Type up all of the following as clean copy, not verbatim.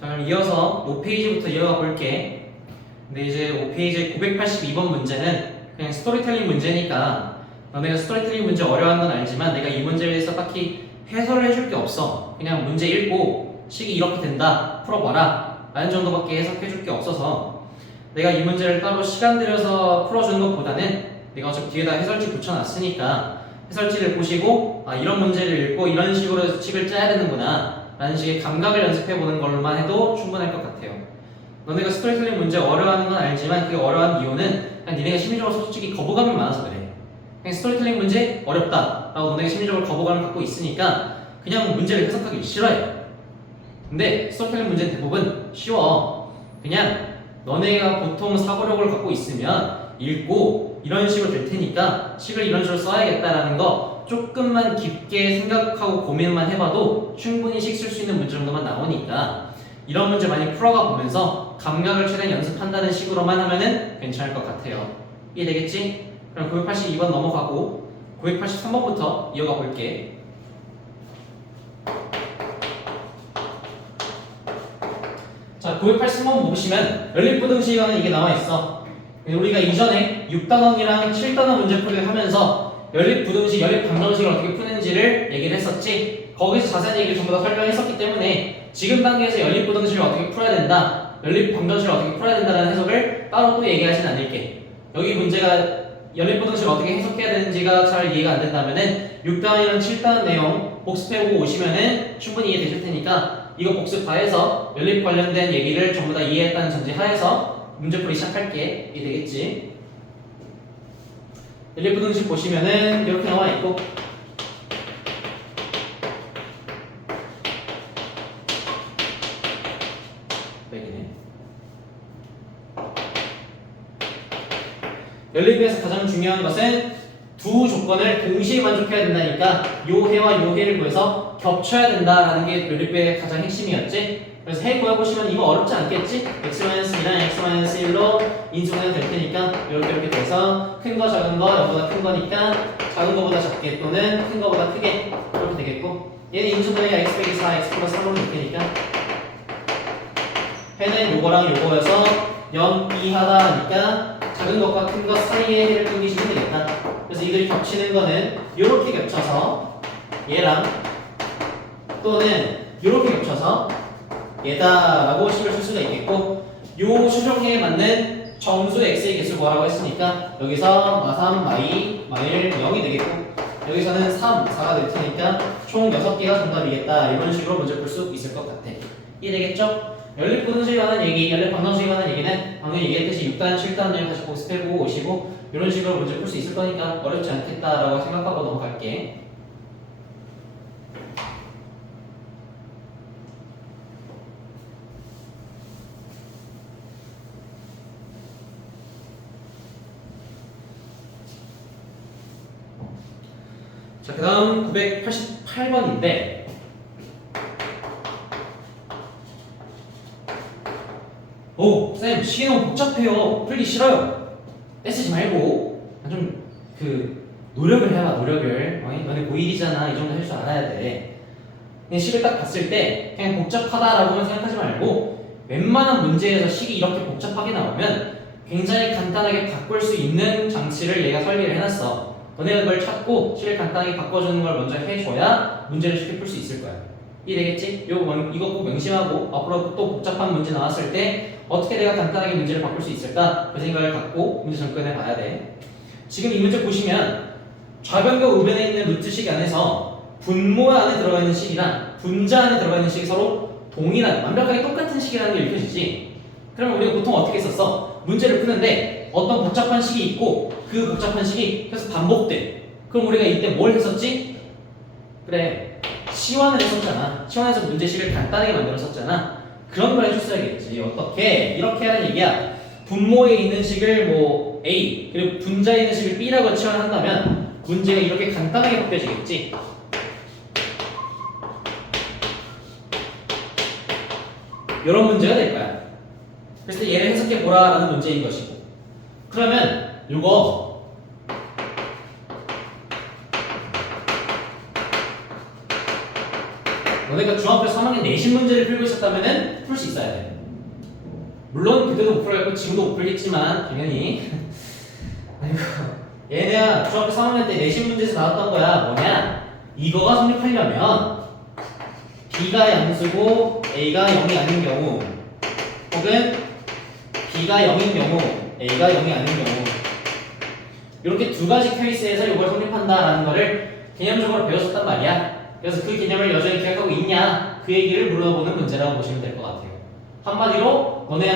자, 그럼 이어서 5페이지부터 이어가 볼게. 근데 이제 5페이지 982번 문제는 그냥 스토리텔링 문제니까 너네가 스토리텔링 문제 어려워하는 건 알지만 내가 이 문제에 대해서 딱히 해설을 해줄 게 없어. 그냥 문제 읽고 식이 이렇게 된다, 풀어봐라 라는 정도밖에 해석해줄 게 없어서 내가 이 문제를 따로 시간 들여서 풀어주는 것보다는 내가 어차피 뒤에다 해설지 붙여놨으니까 해설지를 보시고 아, 이런 문제를 읽고 이런 식으로 식을 짜야 되는구나 라는 식의 감각을 연습해보는 걸로만 해도 충분할 것 같아요. 너네가 스토리텔링 문제 어려워하는 건 알지만 그게 어려워하는 이유는 그냥 니네가 심리적으로 솔직히 거부감이 많아서 그래. 그냥 스토리텔링 문제 어렵다 라고 너네가 심리적으로 거부감을 갖고 있으니까 그냥 문제를 해석하기 싫어해. 근데 스토리텔링 문제는 대부분 쉬워. 그냥 너네가 보통 사고력을 갖고 있으면 읽고 이런 식으로 될 테니까 식을 이런 식으로 써야겠다라는 거 조금만 깊게 생각하고 고민만 해봐도 충분히 식 쓸 수 있는 문제 정도만 나오니까 이런 문제 많이 풀어가 보면서 감각을 최대한 연습한다는 식으로만 하면은 괜찮을 것 같아요. 이해되겠지? 그럼 982번 넘어가고 983번부터 이어가 볼게. 자, 983번 보시면 연립부등식에는 이게 나와있어. 우리가 이전에 6단원이랑 7단원 문제풀이를 하면서 연립부등식, 연립방정식을 어떻게 푸는지를 얘기를 했었지. 거기서 자세한 얘기를 전부 다 설명했었기 때문에 지금 단계에서 연립부등식을 어떻게 풀어야 된다, 연립방정식을 어떻게 풀어야 된다는 해석을 따로 또 얘기하진 않을게. 여기 문제가 연립부등식을 어떻게 해석해야 되는지가 잘 이해가 안 된다면은 6단원이랑 7단원 내용 복습해보고 오시면은 충분히 이해되실 테니까 이거 복습 다 해서 연립 관련된 얘기를 전부 다 이해했다는 전제 하에서 문제풀이 시작할게. 이해되겠지? 연립부등식 보시면은 이렇게 나와있고 연립에서 가장 중요한 것은 두 조건을 동시에 만족해야 된다니까 요 해와 요 해를 구해서 겹쳐야 된다라는 게 연립의 가장 핵심이었지. 그래서 해 구해보시면 이거 어렵지 않겠지? x-2랑 x-1로 인수분해 될 테니까 이렇게 돼서 큰 거 작은 거 이거보다 큰 거니까 작은 거보다 작게 또는 큰 거보다 크게 이렇게 되겠고 얘는 인수분해가 x 빼기 4 x 플러스 3으로 될 테니까 해는 요거랑 요거여서 0 이하다 하니까 작은 것과 큰 것 사이에 해를 끊기시면 되겠다. 그래서 이들이 겹치는 거는 이렇게 겹쳐서 얘랑 또는 이렇게 겹쳐서 얘다라고 식을 쓸 수가 있겠고 요 수정해에 맞는 정수 x의 개수 뭐라고 했으니까 여기서 마3, 마2, 마1, 0이 되겠고 여기서는 3, 4가 될 테니까 총 6개가 정답이겠다. 이런 식으로 문제 풀 수 있을 것 같아. 이해되겠죠? 연립부등식에 관한 얘기, 연립방정식에 관한 얘기는 방금 얘기했듯이 6단, 7단 내용 다시 복습해보고 오시고 이런 식으로 문제 풀 수 있을 거니까 어렵지 않겠다라고 생각하고 넘어갈게. 자, 그 다음 988번인데 오, 쌤, 시계 너무 복잡해요. 풀기 싫어요. 떼쓰지 말고 좀 노력을 해봐, 노력을. 너네 고1이잖아. 이 정도 할 줄 알아야 돼. 그냥 식을 딱 봤을 때 그냥 복잡하다라고만 생각하지 말고 웬만한 문제에서 식이 이렇게 복잡하게 나오면 굉장히 간단하게 바꿀 수 있는 장치를 얘가 설계를 해놨어. 너네가 그걸 찾고 식을 간단하게 바꿔주는 걸 먼저 해줘야 문제를 쉽게 풀 수 있을 거야. 이해되겠지? 이거 꼭 명심하고 앞으로 또 복잡한 문제 나왔을 때 어떻게 내가 간단하게 문제를 바꿀 수 있을까? 그 생각을 갖고 문제 접근해 봐야 돼. 지금 이 문제 보시면 좌변과 우변에 있는 루트식 안에서 분모 안에 들어가 있는 식이랑 분자 안에 들어가 있는 식이 서로 동일한, 완벽하게 똑같은 식이라는 게 읽혀지지? 그러면 우리가 보통 어떻게 썼어? 문제를 푸는데 어떤 복잡한 식이 있고 그 복잡한 식이 계속 반복돼. 그럼 우리가 이때 뭘 했었지? 그래, 치환을 했었잖아. 치환해서 문제식을 간단하게 만들었었잖아. 그런 걸 해줬어야겠지. 어떻게? 이렇게 하는 얘기야. 분모에 있는 식을 뭐 A 그리고 분자에 있는 식을 B라고 치환한다면 문제가 이렇게 간단하게 바뀌어지겠지. 이런 문제가 될 거야. 그래서 얘를 해석해 보라라는 문제인 것이고. 그러면 이거 너네가 중학교 3학년 4 내신 문제를 풀고 있었다면은 풀 수 있어야 돼. 물론 그때도 못 풀겠고 지금도 못 풀겠지만 당연히 아이고 얘네야 중학교 3학년 때 내신 문제에서 나왔던 거야. 뭐냐? 이거가 성립하려면 B가 양수고 A가 0이 아닌 경우 혹은 B가 0인 경우 A가 0이 아닌 경우 이렇게 두 가지 케이스에서 이걸 성립한다라는 거를 개념적으로 배웠었단 말이야. 그래서 그 개념을 여전히 기억하고 있냐? 그 얘기를 물어보는 문제라고 보시면 될 것 같아요. 한마디로 너네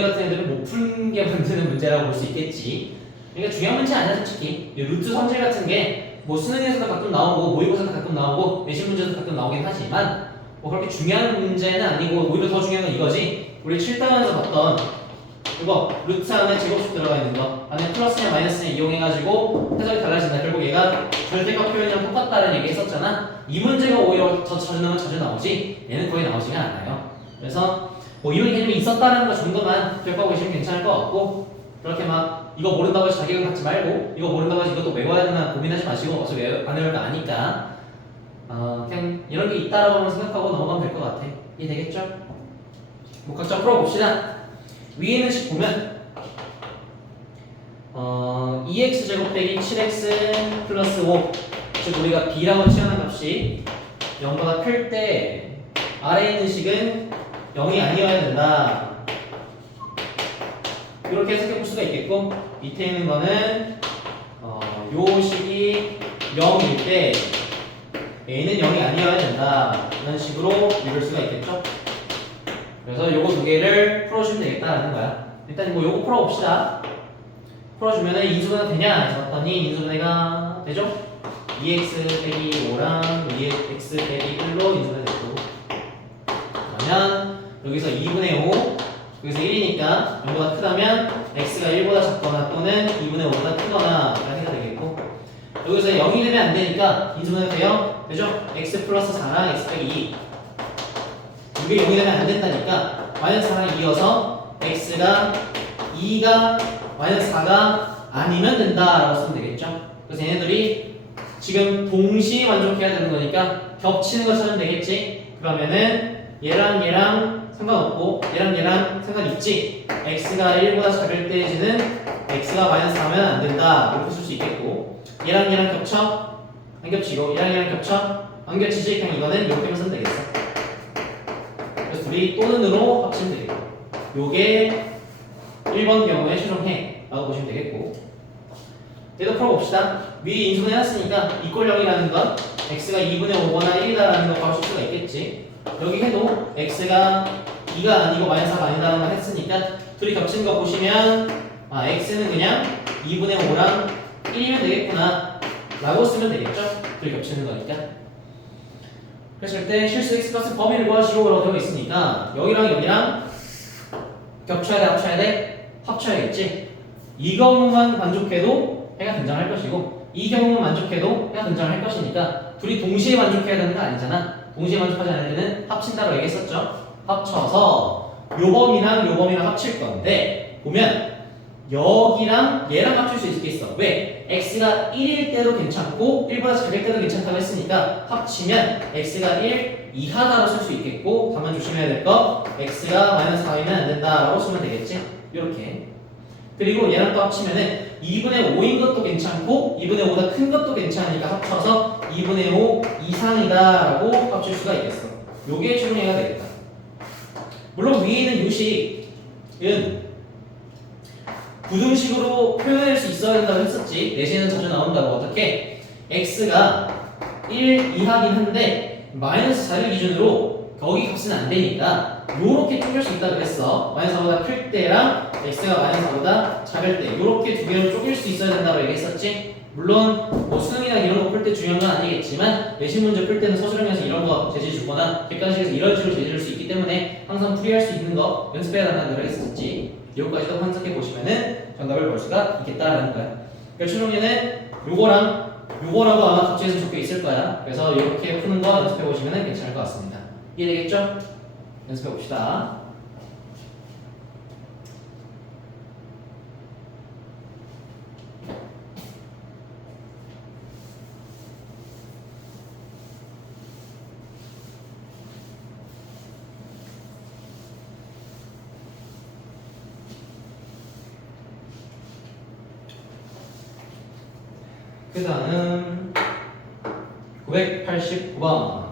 같은 애들은 못 푼 게 만드는 문제라고 볼 수 있겠지. 그러니까 중요한 문제 아니야 솔직히. 이 루트 성질 같은 게 뭐 수능에서도 가끔 나오고 모의고사도 가끔 나오고 내신 문제도 가끔 나오긴 하지만 뭐 그렇게 중요한 문제는 아니고 오히려 더 중요한 건 이거지. 우리 7단원에서 봤던 이거 루트 안에 제곱식 들어가 있는 거 안에 플러스냐 마이너스냐 이용해가지고 해석이 달라진다. 결국 얘가 절대값 표현이랑 똑같다는 얘기 했었잖아. 이 문제가 오히려 더 자주 나오면 자주 나오지 얘는 거의 나오지가 않아요. 그래서 뭐 이런 개념이 있었다는 거 정도만 기억하고 계시면 괜찮을 것 같고 그렇게 막 이거 모른다고 해서 자괴감 갖지 말고 이거 모른다고 해서 이것도 외워야 되나 고민하지 마시고 어차피 안 외울 거 아니까 그냥 이런 게 있다라고 생각하고 넘어가면 될 것 같아. 이해되겠죠? 뭐 각자 풀어봅시다. 위에 있는 식 보면 2x제곱 빼기 7x 플러스 5 즉 우리가 b라고 치환한 값이 0보다 클 때 아래에 있는 식은 0이 아니어야 된다. 이렇게 해석해 볼 수가 있겠고 밑에 있는 거는 요 식이 0일 때 a는 0이 아니어야 된다. 이런 식으로 읽을 수가 있겠죠. 그래서 요거 두 개를 풀어주면 되겠다라는 거야. 일단 뭐 요거 풀어봅시다. 풀어주면은 인수분해 되냐 해서 봤더니 인수분해가 되죠? 2x 빼기 5랑 2x 빼기 1로 인수분해 되고 그러면 여기서 2분의 5 여기서 1이니까 0보다 크다면 x가 1보다 작거나 또는 2분의 5보다 크거나 이렇게 해가 되겠고 여기서 0이 되면 안 되니까 인수분해 돼요? 되죠? x 플러스 4랑 x 빼기 2 이게 0이 되면 안 된다니까 마이너스 4랑 이어서 x가 2가 마이너스 4가 아니면 된다라고 쓰면 되겠죠. 그래서 얘네들이 지금 동시에 만족해야 되는 거니까 겹치는 거 찾으면 되겠지. 그러면은 얘랑 상관없고 얘랑 상관있지. x가 1보다 작을 때에는 x가 마이너스 4면 안 된다 이렇게 쓸 수 있겠고 얘랑 겹쳐? 안 겹치고 얘랑 겹쳐? 안 겹치지? 그냥 이거는 이렇게만 쓰면 되겠어. 그래서 둘이 또는으로 합치면 되겠고 요게 1번 경우에 최종해 라고 보시면 되겠고 얘도 풀어봅시다. 위에 인수분해 해놨으니까 이꼴 0이라는 건 x가 2분의 5거나 1이다라는 거 바로 쓸 수가 있겠지. 여기 해도 x가 2가 아니고 마이너스 4가 아니다라는 걸 했으니까 둘이 겹치는 거 보시면 x는 그냥 2분의 5랑 1이면 되겠구나 라고 쓰면 되겠죠. 둘이 겹치는 거니까. 그랬을 때 실수 x 플러스 범위를 구하시오라고 되어 있으니까 여기랑 겹쳐야 돼 합쳐야 돼? 합쳐야겠지. 이 경우만 만족해도 해가 등장할 것이고 이 경우만 만족해도 해가 등장할 것이니까 둘이 동시에 만족해야 되는 거 아니잖아. 동시에 만족하지 않을 때는 합친다고 얘기했었죠. 합쳐서 요 범위랑 합칠 건데 보면 여기랑 얘랑 합칠 수 있겠어. 왜? x가 1일 때도 괜찮고 1보다 작을 때도 괜찮다고 했으니까 합치면 x가 1 이하다로 쓸 수 있겠고 다만 조심해야 될 거 x가 마이너스 4이면 안 된다라고 쓰면 되겠지. 이렇게. 그리고 얘랑 또 합치면은 2분의 5인 것도 괜찮고 2분의 5보다 큰 것도 괜찮으니까 합쳐서 2분의 5 이상이다라고 합칠 수가 있겠어. 요게 최종해가 되겠다. 물론 위에 있는 요식은 부등식으로 표현할 수 있어야 된다고 했었지. 내신은 자주 나온다고. 어떻게? x가 1 이하긴 한데 마이너스 4를 기준으로 거기 값은 안 되니까 요렇게 쪼갤 수 있다 그랬어. 마이너스 4보다 클 때랑 x가 마이너스 4보다 작을 때 요렇게 두 개로 쪼갤 수 있어야 된다고 얘기했었지. 물론 뭐 수능이나 이런 거 풀 때 중요한 건 아니겠지만 내신 문제 풀 때는 서술형에서 이런 거 제시 주거나 객관식에서 이런 식으로 제시를 수 있기 때문에 항상 풀이할 수 있는 거 연습해야 된다는 걸 했었지. 이거까지도 분석해 보시면은 정답을 볼 수가 있겠다라는 거야. 그러니까 최종에는 요거라고 아마 갑자기 적혀 있을 거야. 그래서 이렇게 푸는 거 연습해 보시면 괜찮을 것 같습니다. 이해되겠죠? 연습해 봅시다. 그 다음 989번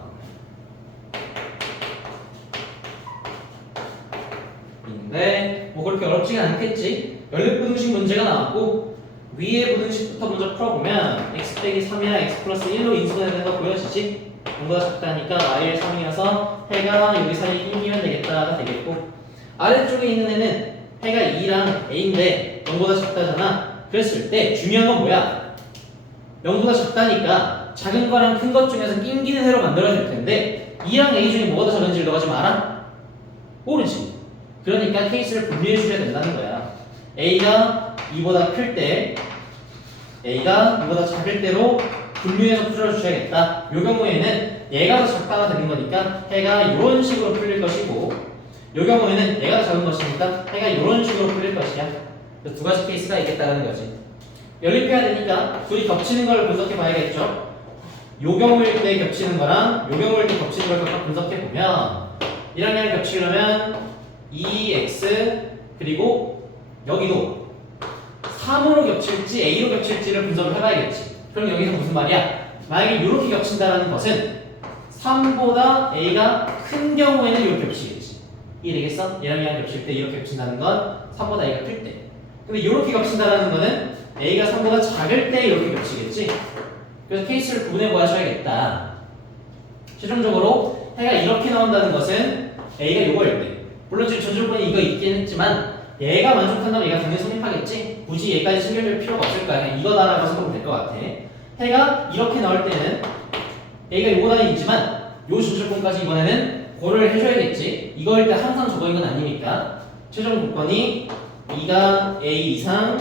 인데 뭐 그렇게 어렵지가 않겠지. 연립부등식 문제가 나왔고 위에 부등식부터 먼저 풀어보면 x 빼기 3이랑 x 플러스 1로 인수분해되는 거 보여지지? 0보다 작다니까 y의 3이라서 해가 여기 사이에 끼면 되겠다가 되겠고 아래쪽에 있는 애는 해가 2랑 a인데 0보다 작다잖아. 그랬을 때 중요한 건 뭐야? 0보다 작다니까 작은 거랑 큰 것 중에서 낑기는 해로 만들어줄 텐데 2랑 a 중에 뭐가 더 작은지를 너가 지금 알아? 모르지. 그러니까 케이스를 분리해 주셔야 된다는 거야. a가 2보다 클 때 a가 2보다 작을 때로 분류해서 풀어주셔야겠다. 이 경우에는 얘가 더 작다가 되는 거니까 해가 이런 식으로 풀릴 것이고 이 경우에는 얘가 더 작은 것이니까 해가 이런 식으로 풀릴 것이야. 그래서 두 가지 케이스가 있겠다는 거지. 연립해야 되니까 둘이 겹치는 걸 분석해 봐야겠죠. 요 경우일 때 겹치는 거랑 요 경우일 때 겹치는 걸 각각 분석해 보면 이랑이랑 겹치려면 2x 그리고 여기도 3으로 겹칠지 a로 겹칠지를 분석을 해봐야겠지. 그럼 여기서 무슨 말이야? 만약에 이렇게 겹친다는 것은 3보다 a가 큰 경우에는 이렇게 겹치겠지. 이해되겠어? 얘랑 얘랑 겹칠 때 이렇게 겹친다는 건 3보다 a가 클 때. 근데 이렇게 겹친다는 거는 a가 3보다 작을 때 이렇게 겹치겠지. 그래서 케이스를 구분해 보셔야겠다. 최종적으로 해가 이렇게 나온다는 것은 a가 요거일 때. 물론 지금 전조건이 이거 있긴 했지만 얘가 만족한다면 얘가 당연히 성립하겠지. 굳이 얘까지 신경줄 필요가 없을 거야. 그냥 이거다라고 생각하면 될 것 같아. 해가 이렇게 나올 때는 a가 요거다는 있지만 요 전조건까지 이번에는 고려를 해줘야겠지. 이거일 때 항상 저거인 건 아니니까. 최종 조건이 a가 a 이상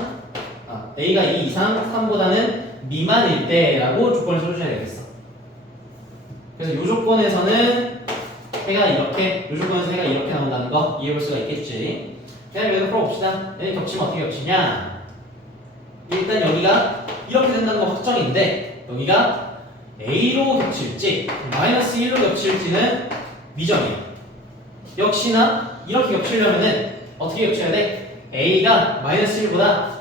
a가 2 이상 3보다는 미만일 때라고 조건을 써주셔야 되겠어. 그래서 이 조건에서는 해가 이렇게, 이 조건에서 해가 이렇게 나온다는 거 이해해볼 수가 있겠지. 그냥 여기서 풀어봅시다. 얘네 겹치면 어떻게 겹치냐? 일단 여기가 이렇게 된다는 거 확정인데 여기가 a로 겹칠지 마이너스 1로 겹칠지는 미정이야. 역시나 이렇게 겹치려면은 어떻게 겹쳐야 돼? a가 마이너스 1보다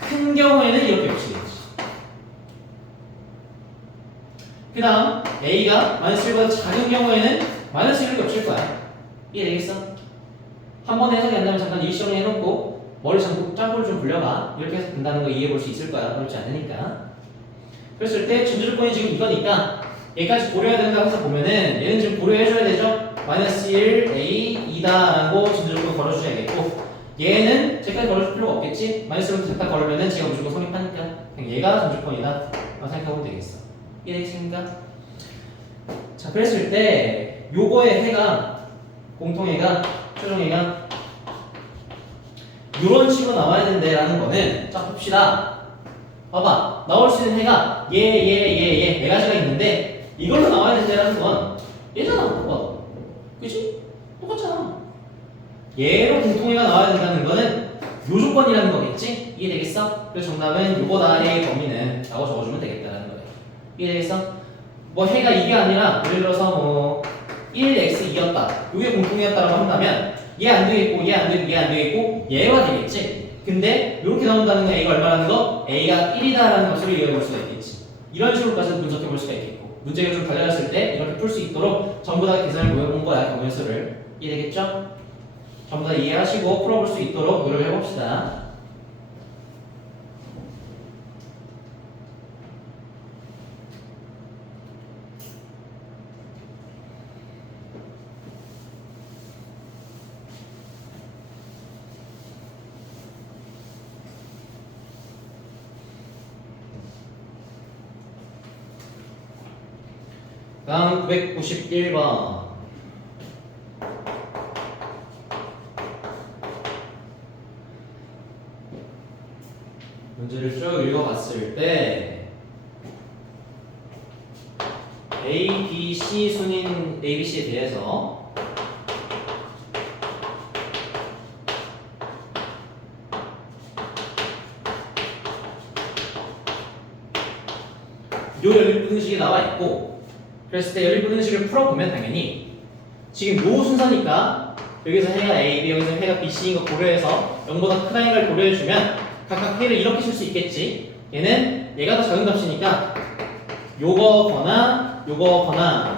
큰 경우에는 이렇게 겹치겠지. 그 다음 a가 마이너스 1보다 작은 경우에는 마이너스 1로 겹칠 거야. 이해되겠어? 한 번에 해석이 안 되면 잠깐 일시정리 해놓고 머리 짱구를 좀 굴려봐. 이렇게 해서 된다는 거 이해해볼 수 있을 거야. 어렵지 않으니까. 그랬을 때 전제 조건이 지금 이거니까 얘까지 고려해야 된다고 해서 보면은 얘는 지금 고려해줘야 되죠? 마이너스 1, a, 2다라고 전제 조건 걸어주셔야겠고 얘는 제까지 걸어줄 필요가 없겠지? 마이너스 1부터 제까지 걸으면은 제가 무조건 성립하니까 그냥 얘가 전제 조건이다 라고 생각하면 되겠어. 이해되십니까? 자, 그랬을 때 요거의 해가 공통해가 최종해가 이런 식으로 나와야 된다라는 거는 자 봅시다. 봐봐, 나올 수 있는 해가 네 가지가 있는데 이걸로 나와야 된다라는 건 얘잖아. 봐봐, 그치? 똑같잖아. 얘로 공통해가 나와야 된다는 거는 요 조건이라는 거겠지? 이해되겠어? 그래서 정답은 요거다의 범위는 라고 적어주면 되겠다라는 거예요. 이해되겠어? 뭐 해가 이게 아니라 예를 들어서 뭐 1x2였다. 이게 공통이었다라고 한다면 얘 안 되겠고 얘 안 되겠고 얘 안 되겠고 얘가 되겠지. 근데 이렇게 나온다는 건 a가 얼마라는 거? a가 1이다라는 것으로 이해해볼 수가 있겠지. 이런 식으로까지 분석해볼 수가 있겠고 문제가 좀 달라졌을 때 이렇게 풀 수 있도록 전부 다 계산을 모여본 거야. 경우의 수를. 이해되겠죠? 전부 다 이해하시고 풀어볼 수 있도록 노력을 해봅시다. 다음 991번. 문제를 쭉 읽어봤을 때 A, B, C 순인 A, B, C에 대해서 요 연립분식이 나와 있고 그랬을 때 연립분식을 풀어보면 당연히 지금 요 순서니까 여기서 해가 A, B, 여기서 해가 B, C인 거 고려해서 0보다 크다인 걸 고려해주면 각각 해를 이렇게 쓸 수 있겠지. 얘는 얘가 더 작은 값이니까 요거거나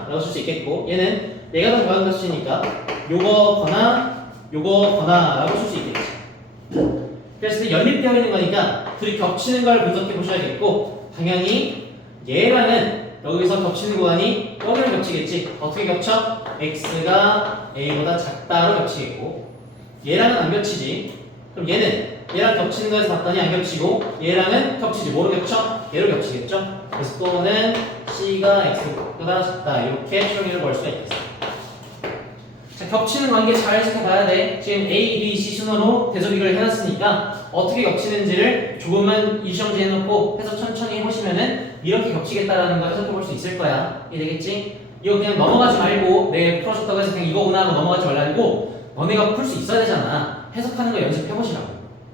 라고 쓸 수 있겠고, 얘는 얘가 더 작은 값이니까 요거거나 라고 쓸 수 있겠지. 그래서 연립되어 있는 거니까 둘이 겹치는 걸 분석해 보셔야겠고, 당연히 얘랑은 여기서 겹치는 구간이 여기랑 겹치겠지. 어떻게 겹쳐? x가 a보다 작다로 겹치겠고, 얘랑은 안 겹치지. 그럼 얘랑 겹치는 거에서 봤더니 안 겹치고, 얘랑은 겹치지. 뭐로 겹쳐? 얘로 겹치겠죠. 그래서 또는 c가 x보다 작다, 이렇게 추정해서 볼 수가 있겠어. 자, 겹치는 관계 잘 해석해봐야 돼. 지금 A, B, C 순으로 대조비교를 해놨으니까 어떻게 겹치는지를 조금만 이 시험지에 해놓고 해서 천천히 해보시면은 이렇게 겹치겠다라는 걸 해석해볼 수 있을 거야. 이해되겠지? 이거 그냥 넘어가지 말고, 내가 풀어줬다고 해서 그냥 이거구나 하고 넘어가지 말라고, 너네가 풀 수 있어야 되잖아. 해석하는 거 연습해보시라고.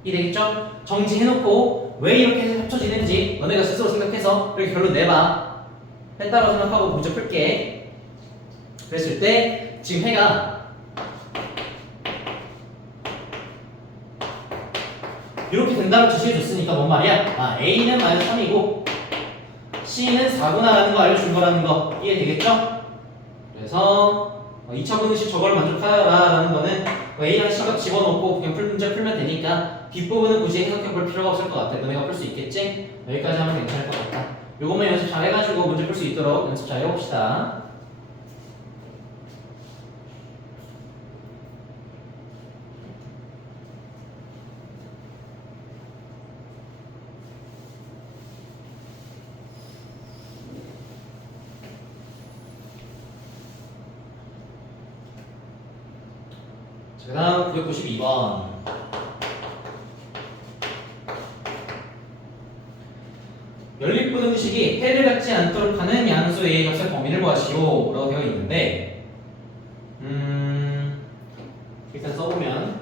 이해되겠죠? 정지해놓고 왜 이렇게 합쳐지는지 너네가 스스로 생각해서 이렇게 결론 내봐. 했다고 생각하고 문제 풀게. 그랬을 때 지금 해가 이렇게 된다고 제시해줬으니까 뭔 말이야? 아, A는 -3이고 C는 4구나라는 거 알려준 거라는 거 이해되겠죠? 그래서 2차 분식 저걸 만족하라라는 거는 A랑 C가 집어넣고 그냥 문제 풀면 되니까 뒷부분은 굳이 해석해 볼 필요가 없을 것 같아. 너네가 풀 수 있겠지? 여기까지 하면 괜찮을 것 같다. 요것만 연습 잘 해가지고 문제 풀 수 있도록 연습 잘 해봅시다. 그 다음 992번. 연립부등식이 해를 갖지 않도록 하는 양수 A의 값의 범위를 구하시오 라고 되어 있는데, 일단 써보면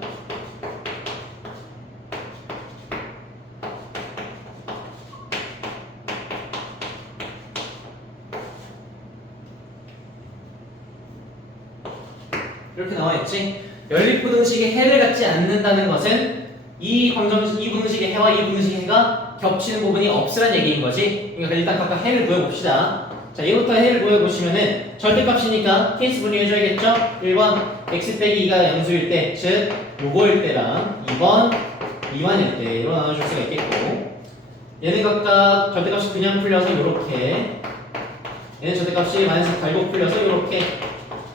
이렇게 나와있지. 연립부등식이 해를 갖지 않는다는 것은 이 부등식의 해와 이 부등식의 해가 겹치는 부분이 없으란 얘기인 거지. 그러니까 일단 각각 해를 구해봅시다. 자, 얘부터 해를 구해보시면은 절대값이니까 케이스 분리해줘야겠죠? 1번 x 빼기 2가 양수일 때, 즉 요거일 때랑 2번 미만일 때로 나눠줄 수가 있겠고, 얘는 각각 절대값이 그냥 풀려서 요렇게, 얘는 절대값이 마이너스 달고 풀려서 요렇게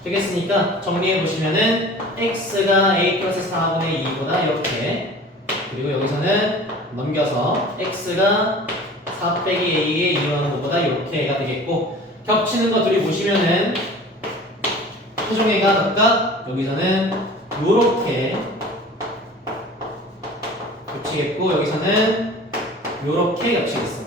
되겠으니까 정리해보시면은 x가 a 플러스 4분의 2보다 이렇게, 그리고 여기서는 넘겨서 x가 4 빼기 a의 2라는 것보다 이렇게가 되겠고, 겹치는 거 둘이 보시면은 최종의가 각각 여기서는 요렇게 겹치겠고, 여기서는 요렇게 겹치겠습니다.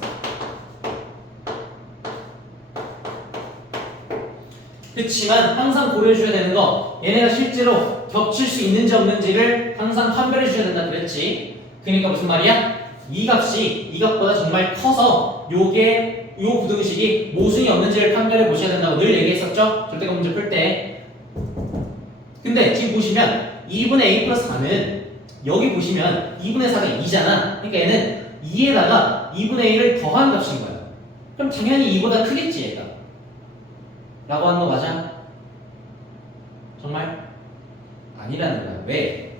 그렇지만 항상 고려해줘야 되는 거, 얘네가 실제로 겹칠 수 있는지 없는지를 항상 판별해줘야 된다 그랬지. 그러니까 무슨 말이야? 이 값이 이 값보다 정말 커서 요게 요 부등식이 모순이 없는지를 판별해 보셔야 된다고 늘 얘기했었죠? 절대값 문제 풀 때. 근데 지금 보시면 2분의 a 플러스 4는 여기 보시면 2분의 4가 2잖아. 그러니까 얘는 2에다가 2분의 a를 더한 값인 거야. 그럼 당연히 2보다 크겠지 얘가. 라고 하는 거 맞아? 정말? 아니라는 거야. 왜?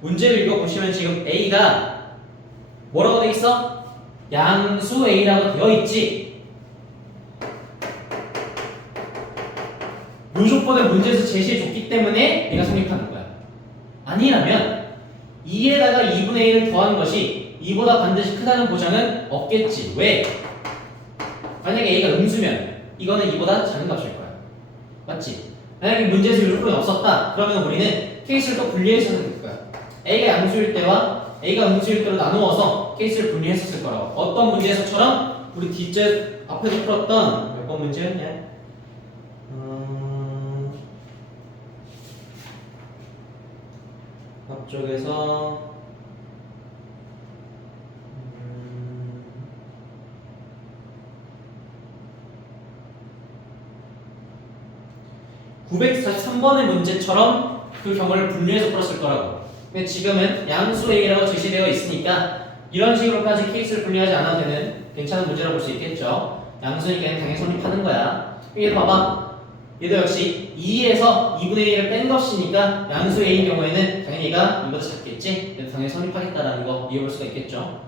문제를 읽어보시면 지금 a가 뭐라고 돼 있어? 양수 a라고 되어 있지. 요 조건을 문제에서 제시해줬기 때문에 얘가 성립하는 거야. 아니라면 2에다가 2분의 1을 더한 것이 2보다 반드시 크다는 보장은 없겠지. 왜? 만약에 a가 음수면 이거는 2보다 작은 값일 거야. 맞지? 만약에 문제에서 이 조건이 없었다. 그러면 우리는 케이스를 또 분리해서 될 거야. a가 양수일 때와 a가 음수일 때로 나누어서 케이스를 분리했었을 거라고. 어떤 문제에서처럼 우리 뒷째 앞에서 풀었던 몇 번 문제였냐? 앞쪽에서 943번의 문제처럼 그 경우를 분류해서 풀었을 거라고. 근데 지금은 양수 A라고 제시되어 있으니까 이런 식으로까지 케이스를 분리하지 않아도 되는 괜찮은 문제라고 볼 수 있겠죠. 양수니까 당연히 성립하는 거야. 얘도 봐봐. 얘도 역시 2에서 2분의 1을 뺀 것이니까 양수 A인 경우에는 당연히 얘가 이보다 작겠지? 얘도 당연히 성립하겠다라는 거 이해볼 수가 있겠죠.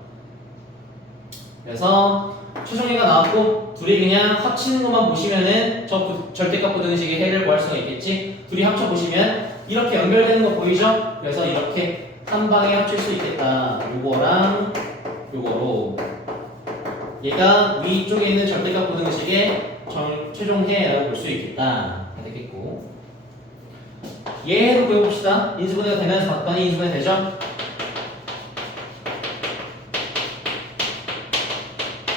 그래서 최종의가 나왔고 둘이 그냥 합치는 것만 보시면은 절대값 부등식의 해를 구할 수가 있겠지. 둘이 합쳐 보시면 이렇게 연결되는 거 보이죠? 그래서 이렇게 한 방에 합칠 수 있겠다. 요거랑 요거로 얘가 위쪽에 있는 절대값 부등식의 최종해라고 볼 수 있겠다. 되겠고 얘도 구해봅시다. 인수분해가 되면서 봤더니 인수분해 되죠?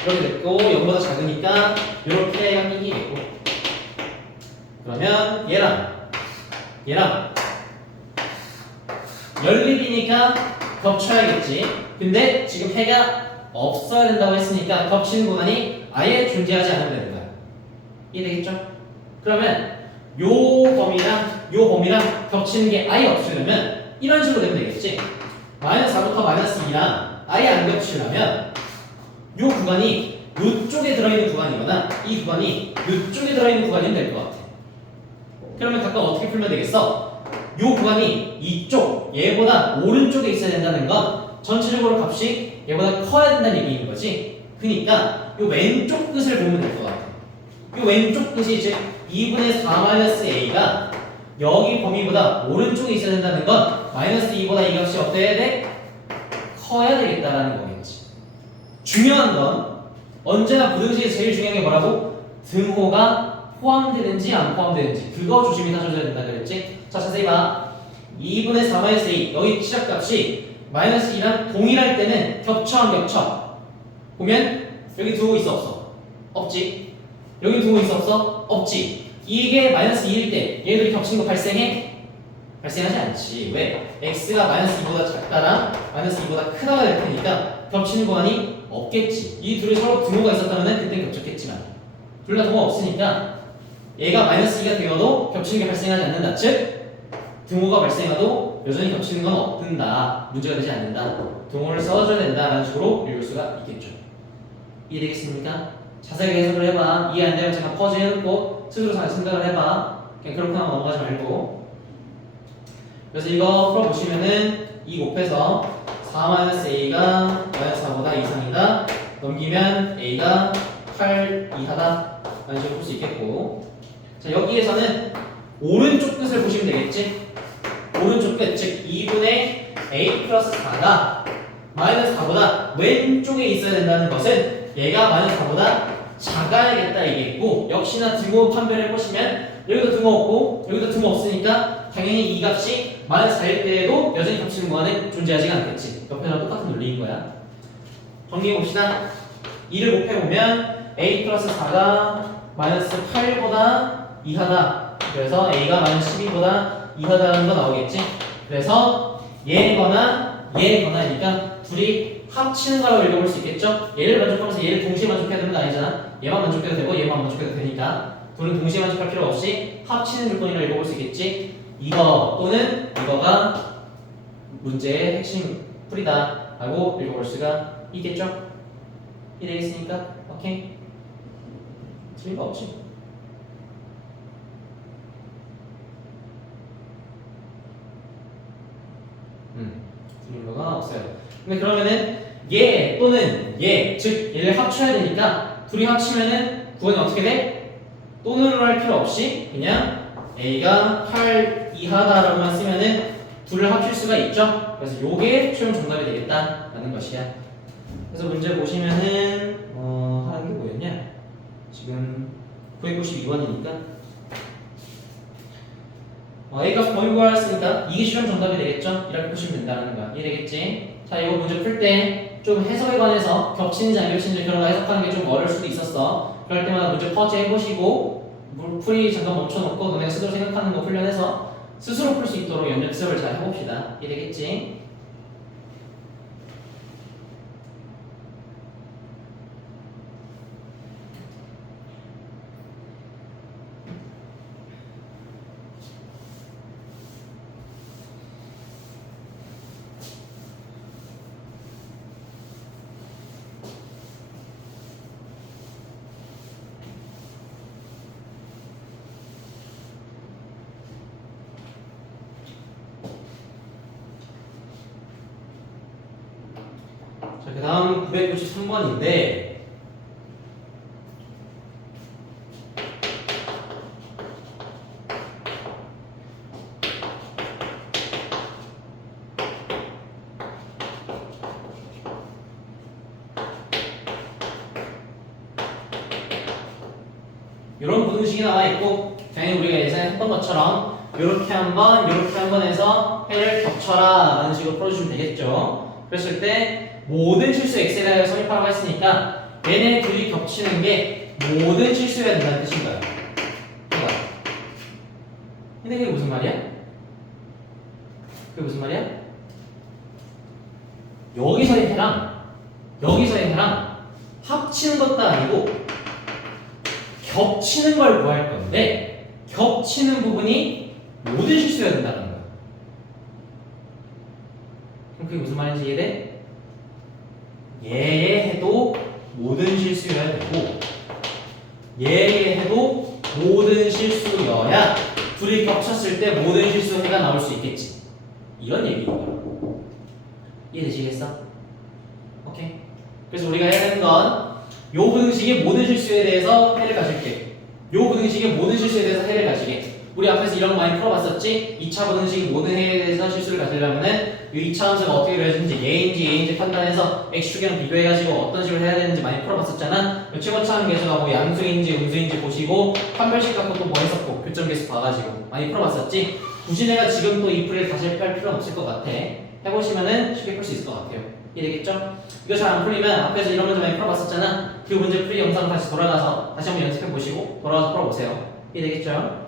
이렇게 됐고 0보다 작으니까 이렇게 끼기겠고 그러면 얘랑 연립이니까 겹쳐야겠지. 근데 지금 해가 없어야 된다고 했으니까 겹치는 구간이 아예 존재하지 않으면 되는 거야. 이해되겠죠? 그러면 요 범위랑 겹치는 게 아예 없으려면 이런 식으로 되면 되겠지. 마이너스 4부터 마이너스 2랑 아예 안 겹치려면 요 구간이 요쪽에 들어있는 구간이거나 이 구간이 요쪽에 들어있는 구간이면 될 것 같아. 그러면 각각 어떻게 풀면 되겠어? 요 구간이 이쪽, 얘보다 오른쪽에 있어야 된다는 건 전체적으로 값이 얘보다 커야 된다는 얘기인 거지. 그러니까 요 왼쪽 끝을 보면 될 것 같아. 요 왼쪽 끝이 즉 2분의 4-a가 여기 범위보다 오른쪽에 있어야 된다는 건 마이너스 2보다 이 값이 어때야 돼? 커야 되겠다라는 거겠지. 중요한 건 언제나 부등식에서 제일 중요한 게 뭐라고? 등호가 포함되는지 안 포함되는지 그거 조심히 따져줘야 된다 그랬지? 자 자세히 봐. 2분의 4-a 여기 시작값이 마이너스 2랑 동일할 때는 겹쳐 안 겹쳐? 보면 여기 등호 있어 없어? 없지. 여기 등호 있어 없어? 없지. 이게 마이너스 2일 때 얘들이 겹치는 거 발생해? 발생하지 않지. 왜? x가 마이너스 2보다 작다랑 마이너스 2보다 크다가 될 테니까 겹치는 구간이 없겠지. 이 둘이 서로 등호가 있었다면 그땐 겹쳤겠지만 둘 다 등호가 없으니까 얘가 마이너스 2가 되어도 겹치는 게 발생하지 않는다. 즉 등호가 발생해도 여전히 겹치는 건 없는다. 문제가 되지 않는다. 등호를 써줘야 된다라는 식으로 읽을 수가 있겠죠. 이해되겠습니까? 자세하게 해석을 해봐. 이해 안 되면 제가 퍼즈 해놓고 스스로 잘 생각을 해봐. 그냥 그렇게 하면 넘어가지 말고. 그래서 이거 풀어보시면은 2 곱해서 4-a가 마이너스 4보다 이상이다. 넘기면 a가 8 이하다. 라는 식으로 볼 수 있겠고. 자 여기에서는 오른쪽 끝을 보시면 되겠지. 오른쪽 끝, 즉 2분의 a 플러스 4가 마이너스 4보다 왼쪽에 있어야 된다는 것은 얘가 마이너스 4보다 작아야겠다 얘기했고 역시나 등호 판별을 해보시면 여기도 등호 없고 여기도 등호 없으니까 당연히 이 값이 마이너스 4일 때에도 여전히 겹치는 구간은 존재하지가 않겠지. 옆에랑 똑같은 논리인 거야. 정리해봅시다. 2를 곱해보면 a 플러스 4가 마이너스 8보다 이하다. 그래서 a가 마이너스 12보다 이하다는 거 나오겠지. 그래서 얘거나니까 둘이 합치는 거라고 읽어볼 수 있겠죠. 얘를 만족하면서 얘를 동시에 만족해야 되는 거 아니잖아. 얘만 만족해도 되고 얘만 만족해도 되니까 둘은 동시에 만족할 필요 없이 합치는 조건이라고 읽어볼 수 있겠지. 이거 또는 이거가 문제의 핵심 풀이다 라고 읽어볼 수가 있겠죠. 이해되겠습니까? 오케이? 틀린 거 없지? 틀린 거가 없어요. 근데 그러면은 얘 또는 얘, 즉 얘를 합쳐야 되니까 둘이 합치면은 구간이 어떻게 돼? 또는으로 할 필요 없이 그냥 a가 8 이하다라고만 쓰면은 둘을 합칠 수가 있죠. 그래서 요게 최종 정답이 되겠다라는 것이야. 그래서 문제 보시면은 하는 게 뭐였냐? 지금 992번이니까 A값 범위 구하였으니까 이게 최종 정답이 되겠죠? 이렇게 보시면 된다는 거야. 이해되겠지? 자, 이거 문제 풀 때 좀 해석에 관해서 겹치는지 안 겹치는지 그런 거 해석하는 게 좀 어려울 수도 있었어. 그럴 때마다 문제 퍼즈 해보시고 풀이 잠깐 멈춰놓고 너네가 스스로 생각하는 거 훈련해서 스스로 풀 수 있도록 연습을 잘 해봅시다. 이해되겠지? 그 다음 993번인데 이런 부등식이 나와 있고 당연히 우리가 예전에 했던 것처럼 이렇게 한번 해서 해를 겹쳐라 라는 식으로 풀어주시면 되겠죠. 그랬을 때 모든 실수 x에 대하여 성립하라고 했으니까 얘네 둘이 겹치는 게 모든 실수여야 된다는 뜻인가요? 근데 그게 무슨 말이야? 그게 무슨 말이야? 여기서의 해랑 합치는 것도 아니고 겹치는 걸 구할 건데 겹치는 부분이 모든 실수여야 된다는 거야. 그럼 그게 무슨 말인지 이해돼? 얘의 해도 모든 실수여야 되고 얘의 해도 모든 실수여야 둘이 겹쳤을 때 모든 실수가 나올 수 있겠지. 이런 얘기인 거야. 이해되시겠어? 오케이. 그래서 우리가 해야 되는 건 요 부등식의 모든 실수에 대해서 해를 가질게. 요 부등식의 모든 실수에 대해서 해를 가지게. 우리 앞에서 이런 거 많이 풀어봤었지? 2차 부등식이 모든 해에 대해서 실수를 가지려면은 이 2차 함수가 어떻게 그려지는지 얘인지 판단해서 x축이랑 비교해가지고 어떤 식으로 해야 되는지 많이 풀어봤었잖아? 최고차원 계수가 뭐 양수인지 음수인지 보시고 판별식 갖고 또 뭐 했었고 교점 계수 봐가지고 많이 풀어봤었지? 굳이 내가 지금 또 이 풀이를 다시 할 필요는 없을 것 같아. 해보시면은 쉽게 풀 수 있을 것 같아요. 이해되겠죠? 이거 잘 안 풀리면 앞에서 이런 문제 많이 풀어봤었잖아. 그 문제 풀이 영상 다시 돌아가서 다시 한번 연습해보시고 돌아가서 풀어보세요. 이해되겠죠?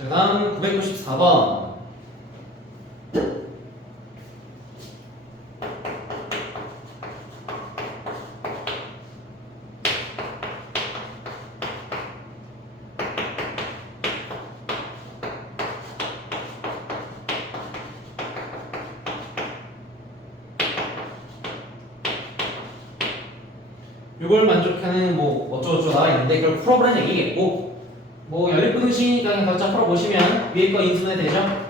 그 다음 994번. 이걸 만족하는 뭐 어쩌고저쩌고 나와 있는데 그걸 풀어보라는 얘기겠고 뭐 연립부등식이니까 그냥 각자 풀어보시면 위에 거 인수는 되죠?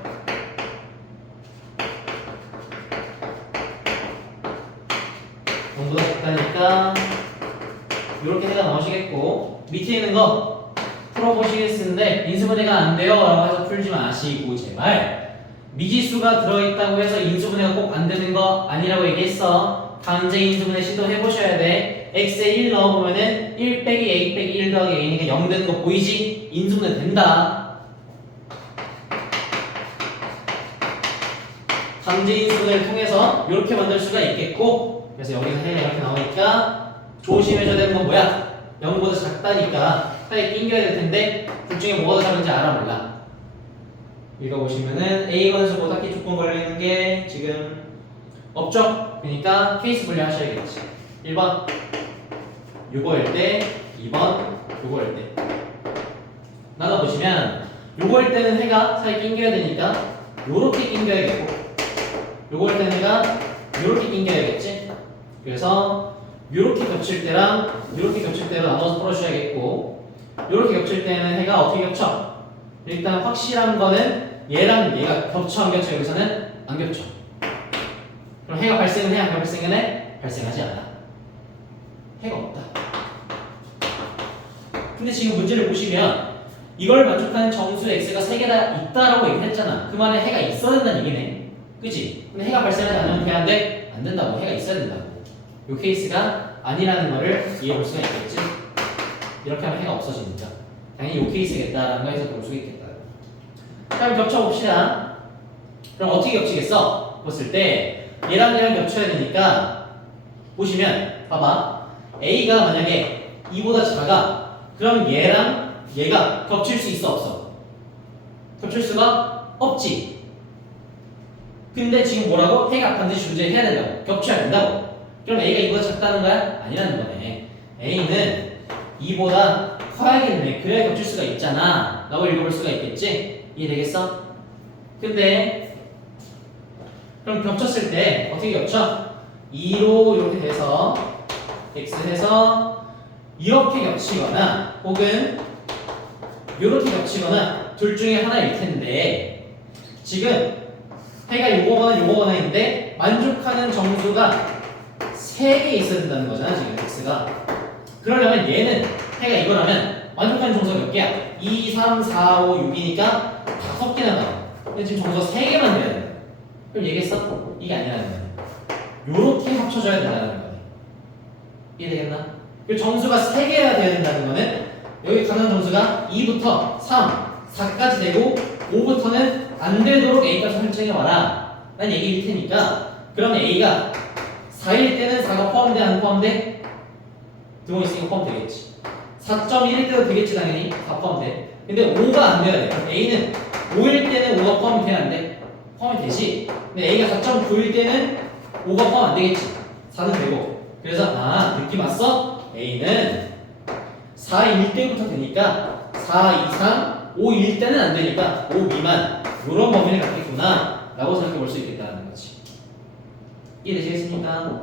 전부 다 같다니까 이렇게 해가 나오시겠고 밑에 있는 거 풀어보시겠는데 인수분해가 안 돼요 라고 해서 풀지 마시고 제발 미지수가 들어있다고 해서 인수분해가 꼭 안 되는 거 아니라고 얘기했어. 강제 인수분해 시도해보셔야 돼. x에 1 넣어보면은 1 빼기 a 빼기 1 더하기 a니까 0 되는 거 보이지? 인수분해 된다. 강제 인수분해를 통해서 이렇게 만들 수가 있겠고 그래서 여기서 해 이렇게 나오니까 조심해줘야 되는 건 뭐야? 0보다 작다니까 사이에 낑겨야 될 텐데 둘 중에 뭐가 더 작은지 알아 몰라? 읽어보시면은 A 건수보다 키 조건 걸려있는 게 지금 없죠? 그러니까 케이스 분류하셔야겠지. 1번 요거일 때 2번 요거일 때 나눠보시면 요거일 때는 해가 사이에 낑겨야 되니까 요렇게 낑겨야겠고 요거일 때는 해가 요렇게 낑겨야겠지. 그래서 요렇게 겹칠 때랑 요렇게 겹칠 때로 나눠서 풀어주셔야겠고 요렇게 겹칠 때는 해가 어떻게 겹쳐? 일단 확실한 거는 얘랑 얘가 겹쳐 안 겹쳐? 여기서는 안 겹쳐. 그럼 해가 발생은 해? 안 발생은 해? 발생하지 않아. 해가 없다. 근데 지금 문제를 보시면 이걸 만족하는 정수 x가 3개나 있다라고 얘기했잖아. 그 말에 해가 있어야 된다는 얘기네. 그치? 근데 해가 발생하지 않으면 돼? 안 돼? 안 된다고. 해가 있어야 된다고. 이 케이스가 아니라는 거를 이해해 볼 수가 있겠지? 이렇게 하면 해가 없어지니까 당연히 이 케이스겠다라는 거 해서 볼 수가 있겠다. 그럼 겹쳐봅시다. 그럼 어떻게 겹치겠어? 봤을 때 얘랑 얘랑 겹쳐야 되니까 보시면 봐봐. A가 만약에 2보다 작아 그럼 얘랑 얘가 겹칠 수 있어 없어? 겹칠 수가 없지. 근데 지금 뭐라고? 해가 반드시 존재해야 된다고. 겹쳐야 된다고. 그럼 A가 2보다 작다는 거야? 아니라는 거네. A는 2보다 커야겠네. 그래야 겹칠 수가 있잖아. 라고 읽어볼 수가 있겠지? 이해되겠어? 근데 그럼 겹쳤을 때 어떻게 겹쳐? 2로 이렇게 돼서 x 해서 이렇게 겹치거나 혹은 이렇게 겹치거나 둘 중에 하나일 텐데 지금 해가 요거거나 있는데 만족하는 정수가 3개 있어야 된다는 거잖아 지금 x가. 그러려면 얘는 해가 이거라면 만족하는 정수가 몇 개야? 2, 3, 4, 5, 6이니까 5개나 나와. 근데 지금 정수가 3개만 돼야 돼. 그럼 얘기했어? 이게 아니라는 거야. 요렇게 합쳐져야 된다는 거야. 이해되겠나? 그 정수가 3개가 돼야 된다는 거는 여기 가는 정수가 2부터 3, 4까지 되고 5부터는 안 되도록 A값을 설정해와라 라는 얘기일 테니까 그러면 A가 4일 때는 4가 포함돼 안 포함돼? 두 번 있으니까 포함되겠지. 4.1일 때도 되겠지 당연히 4 포함돼. 근데 5가 안 돼야 돼. 그럼 A는 5일 때는 5가 포함이 돼야 안 돼? 포함이 되지. 근데 A가 4.9일 때는 5가 포함 안 되겠지. 4는 되고. 그래서 느낌 왔어? A는 4일 때부터 되니까 4 이상 5일 때는 안 되니까 5 미만 이런 범위를 갖겠구나 라고 생각해 볼 수 있겠다는 거지. 이해되시겠습니까?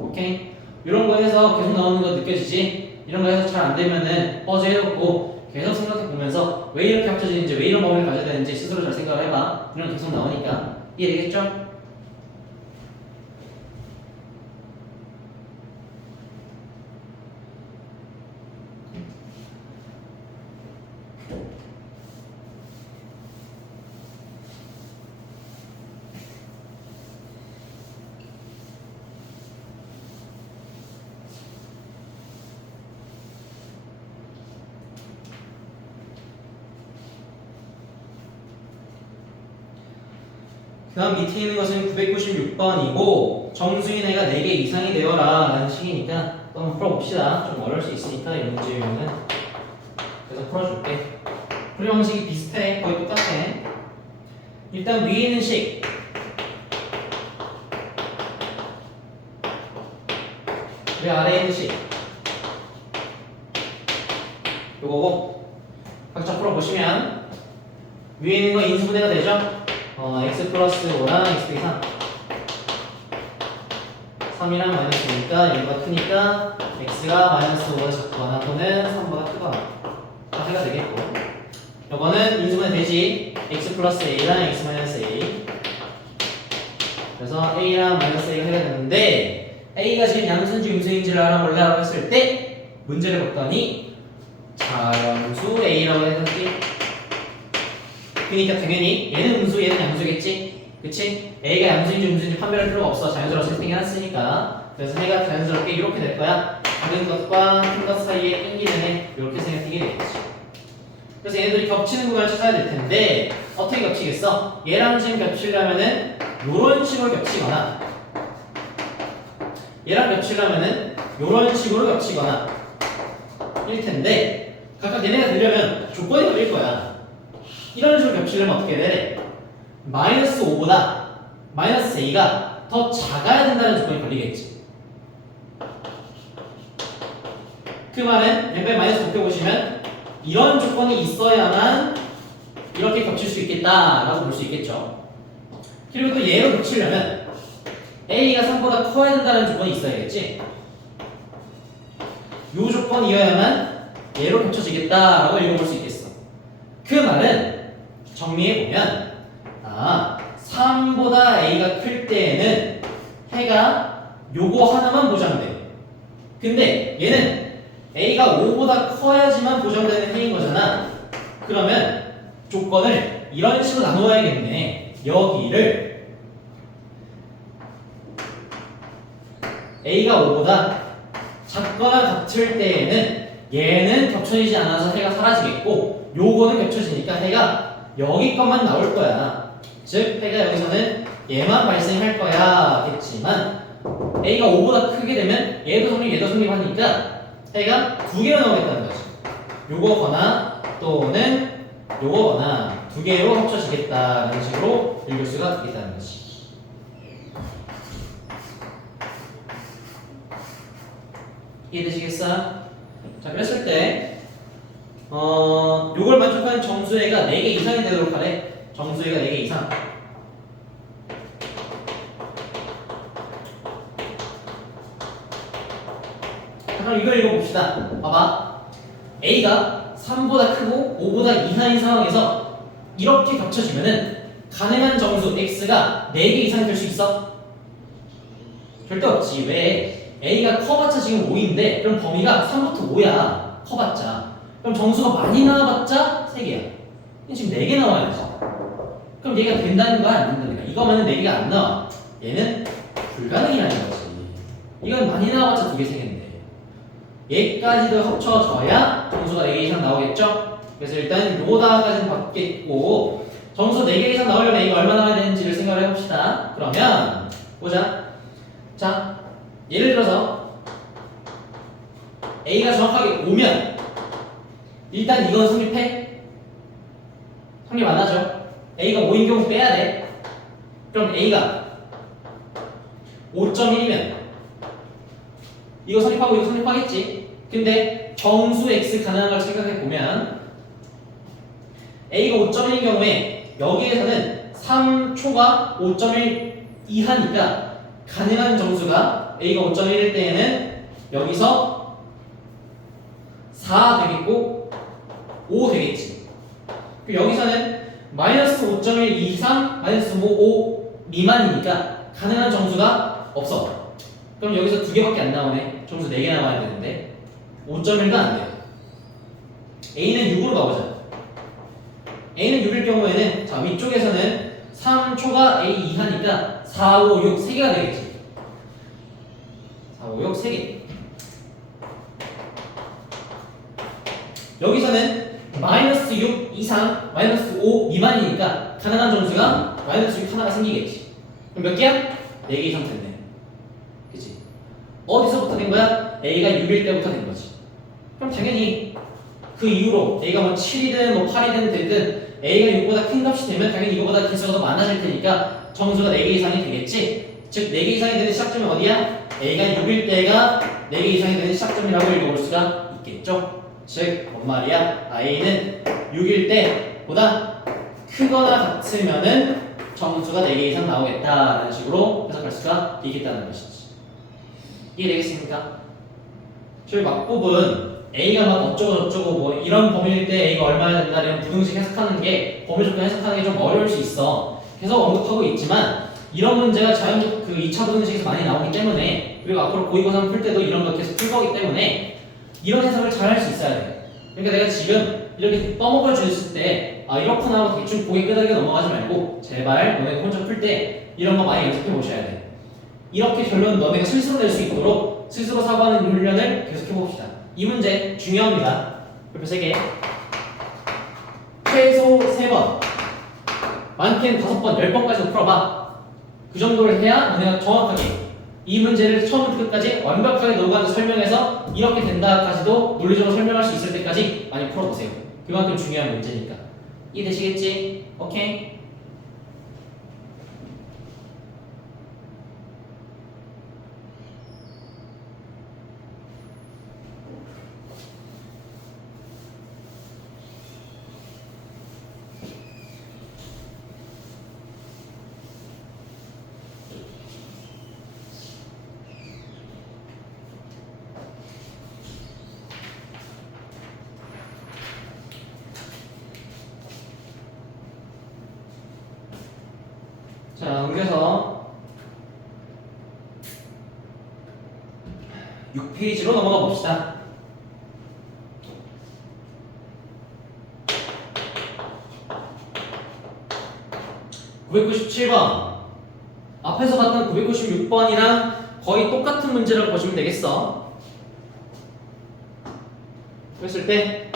오케이? 이런 거 해서 계속 나오는 거 느껴지지? 이런 거 해서 잘 안 되면은 퍼즈 해놓고 계속 생각해 보면서 왜 이렇게 합쳐지는지 왜 이런 범위를 가져야 되는지 스스로 잘 생각을 해봐. 이런 거 계속 나오니까 이해되겠죠? 그 다음 밑에 있는 것은 996번이고 정수인 애가 4개 이상이 되어라 라는 식이니까 또 한번 풀어봅시다. 좀 어려울 수 있으니까 이 문제는 그래서 풀어줄게. 풀이 방식이 비슷해. 거의 똑같아. 일단 위에 있는 식 그리고 아래에 있는 식 요거고 각자 풀어보시면 위에 있는 거 인수분해가 되죠? x 플러스 5랑 x 빼기 3 3이랑 마이너스니까 얘가 크니까 x가 마이너스 5보다 작거나 또는 3보다 크거나 다 해가 되겠고 이거는 인수분해 되지 x 플러스 a랑 x 마이너스 a 그래서 a랑 마이너스 a가 해가 되는데 a가 지금 양수인지 음수인지를 알아보려고 했을 때 문제를 봤더니 자연수 a라고 했었지. 그러니까 당연히 얘는 음수 얘는 양수겠지 그치? A가 양수인지 음수인지 판별할 필요가 없어. 자연스럽게 세팅해놨으니까. 그래서 해가 자연스럽게 이렇게 될 거야. 작은 것과 큰 것 사이에 끼기는 해. 이렇게 생각하게 되겠지. 그래서 얘네들이 겹치는 구간을 찾아야 될 텐데 어떻게 겹치겠어? 얘랑 지금 겹치려면은 요런 식으로 겹치거나 얘랑 겹치려면은 요런 식으로 겹치거나 일 텐데 각각 얘네가 되려면 조건이 걸릴 거야. 이런 식으로 겹치려면 어떻게 돼? 마이너스 5보다 마이너스 a가 더 작아야 된다는 조건이 걸리겠지. 그 말은 왼발 마이너스 곱해보시면 이런 조건이 있어야만 이렇게 겹칠 수 있겠다라고 볼 수 있겠죠. 그리고 또 얘로 겹치려면 a가 3보다 커야 된다는 조건이 있어야겠지. 이 조건이어야만 얘로 겹쳐지겠다라고 읽어볼 수 있겠어. 그 말은 정리해보면 3보다 a가 클 때에는 해가 요거 하나만 보장돼. 근데 얘는 a가 5보다 커야지만 보장되는 해인 거잖아. 그러면 조건을 이런 식으로 나누어야겠네. 여기를 a가 5보다 작거나 같을 때에는 얘는 겹쳐지지 않아서 해가 사라지겠고 요거는 겹쳐지니까 해가 여기 것만 나올 거야. 즉 해가 여기서는 얘만 발생할 거야 겠지만 a가 5보다 크게 되면 얘도 성립 얘도 성립하니까 해가 2개로 나오겠다는 거지. 요거거나 또는 요거거나 2개로 합쳐지겠다라는 식으로 읽을 수가 있다는 거지. 이해되시겠어? 자 그랬을 때 요걸 만족하는 정수애가 4개 이상이 되도록 하래. 정수애가 4개 이상. 그럼 이걸 읽어봅시다. 봐봐. A가 3보다 크고 5보다 이하인 상황에서 이렇게 겹쳐지면은 가능한 정수 X가 4개 이상이 될 수 있어? 절대 없지. 왜? A가 커봤자 지금 5인데 그럼 범위가 3부터 5야. 커봤자. 그럼 정수가 많이 나와봤자 3개야. 지금 4개 나와야지. 그럼 얘가 된다는 거야? 안 된다는 거야? 이거면은 4개가 안 나와. 얘는 불가능이라는 거지. 이건 많이 나와봤자 2개, 3개인데. 얘까지도 합쳐져야 정수가 4개 이상 나오겠죠? 그래서 일단 요거다까지는 받겠고 정수 4개 이상 나오려면 A가 얼마 나와야 되는지를 생각을 해봅시다. 그러면 보자. 자, 예를 들어서 A가 정확하게 5면 일단 이건 성립해? 성립 안 하죠? A가 5인 경우 빼야 돼. 그럼 A가 5.1이면 이거 성립하고 이거 성립하겠지? 근데 정수 X 가능한 걸 생각해보면 A가 5.1인 경우에 여기에서는 3초가 5.1 이하니까 가능한 정수가 A가 5.1일 때에는 여기서 4 되겠고 5 되겠지. 여기서는 마이너스 5.1 이상 마이너스 5 미만이니까 가능한 정수가 없어. 그럼 여기서 2개밖에 안 나오네. 정수 4개 나와야 되는데 5.1도 안 돼요. A는 6으로 가보자. A는 6일 경우에는 자 위쪽에서는 3초가 A 이하니까 4, 5, 6 3개가 되겠지. 4, 5, 6 3개. 여기서는 마이너스 6 이상 마이너스 5 미만이니까 가능한 정수가 마이너스 6 하나가 생기겠지. 그럼 몇 개야? 4개 이상 됐네. 그치? 어디서부터 된 거야? A가 6일 때부터 된 거지. 그럼 당연히 그 이후로 A가 뭐 7이든 뭐 8이든 되든 A가 6보다 큰 값이 되면 당연히 이거보다 개수가 더 많아질 테니까 정수가 4개 이상이 되겠지. 즉 4개 이상이 되는 시작점이 어디야? A가 6일 때가 4개 이상이 되는 시작점이라고 읽어볼 수가 있겠죠. 즉 뭔 말이야? A는 6일 때보다 크거나 같으면은 정수가 4개 이상 나오겠다라는 식으로 해석할 수가 있겠다는 것이지. 이해되겠습니까? 저희 막법은 A가 막 어쩌고 뭐 이런 범위일 때 A가 얼마나 된다 이런 부등식 해석하는 게 범위 조건 해석하는 게 좀 어려울 수 있어. 계속 언급하고 있지만 이런 문제가 자연적 그 2차 부등식에서 많이 나오기 때문에 그리고 앞으로 고의고사 풀 때도 이런 거 계속 풀 거기 때문에 이런 해석을 잘 할 수 있어야 돼. 그러니까 내가 지금 이렇게 떠먹여 줬을 때 아 이렇구나 하고 대충 고개 끄덕이고 넘어가지 말고 제발 너네가 혼자 풀 때 이런 거 많이 연습해 보셔야 돼. 이렇게 결론 너네가 스스로 낼 수 있도록 스스로 사고하는 훈련을 계속해 봅시다. 이 문제 중요합니다. 별표 3개 최소 3번 많게는 5번, 10번까지 풀어봐. 그 정도를 해야 너네가 정확하게 이 문제를 처음부터 끝까지 완벽하게 너가 설명해서 이렇게 된다까지도 논리적으로 설명할 수 있을 때까지 많이 풀어보세요. 그만큼 중요한 문제니까. 이해되시겠지? 오케이? 자, 옮겨서 6페이지로 넘어가 봅시다. (997번) 앞에서 봤던 996번이랑 거의 똑같은 문제라고 보시면 되겠어. 그랬을 때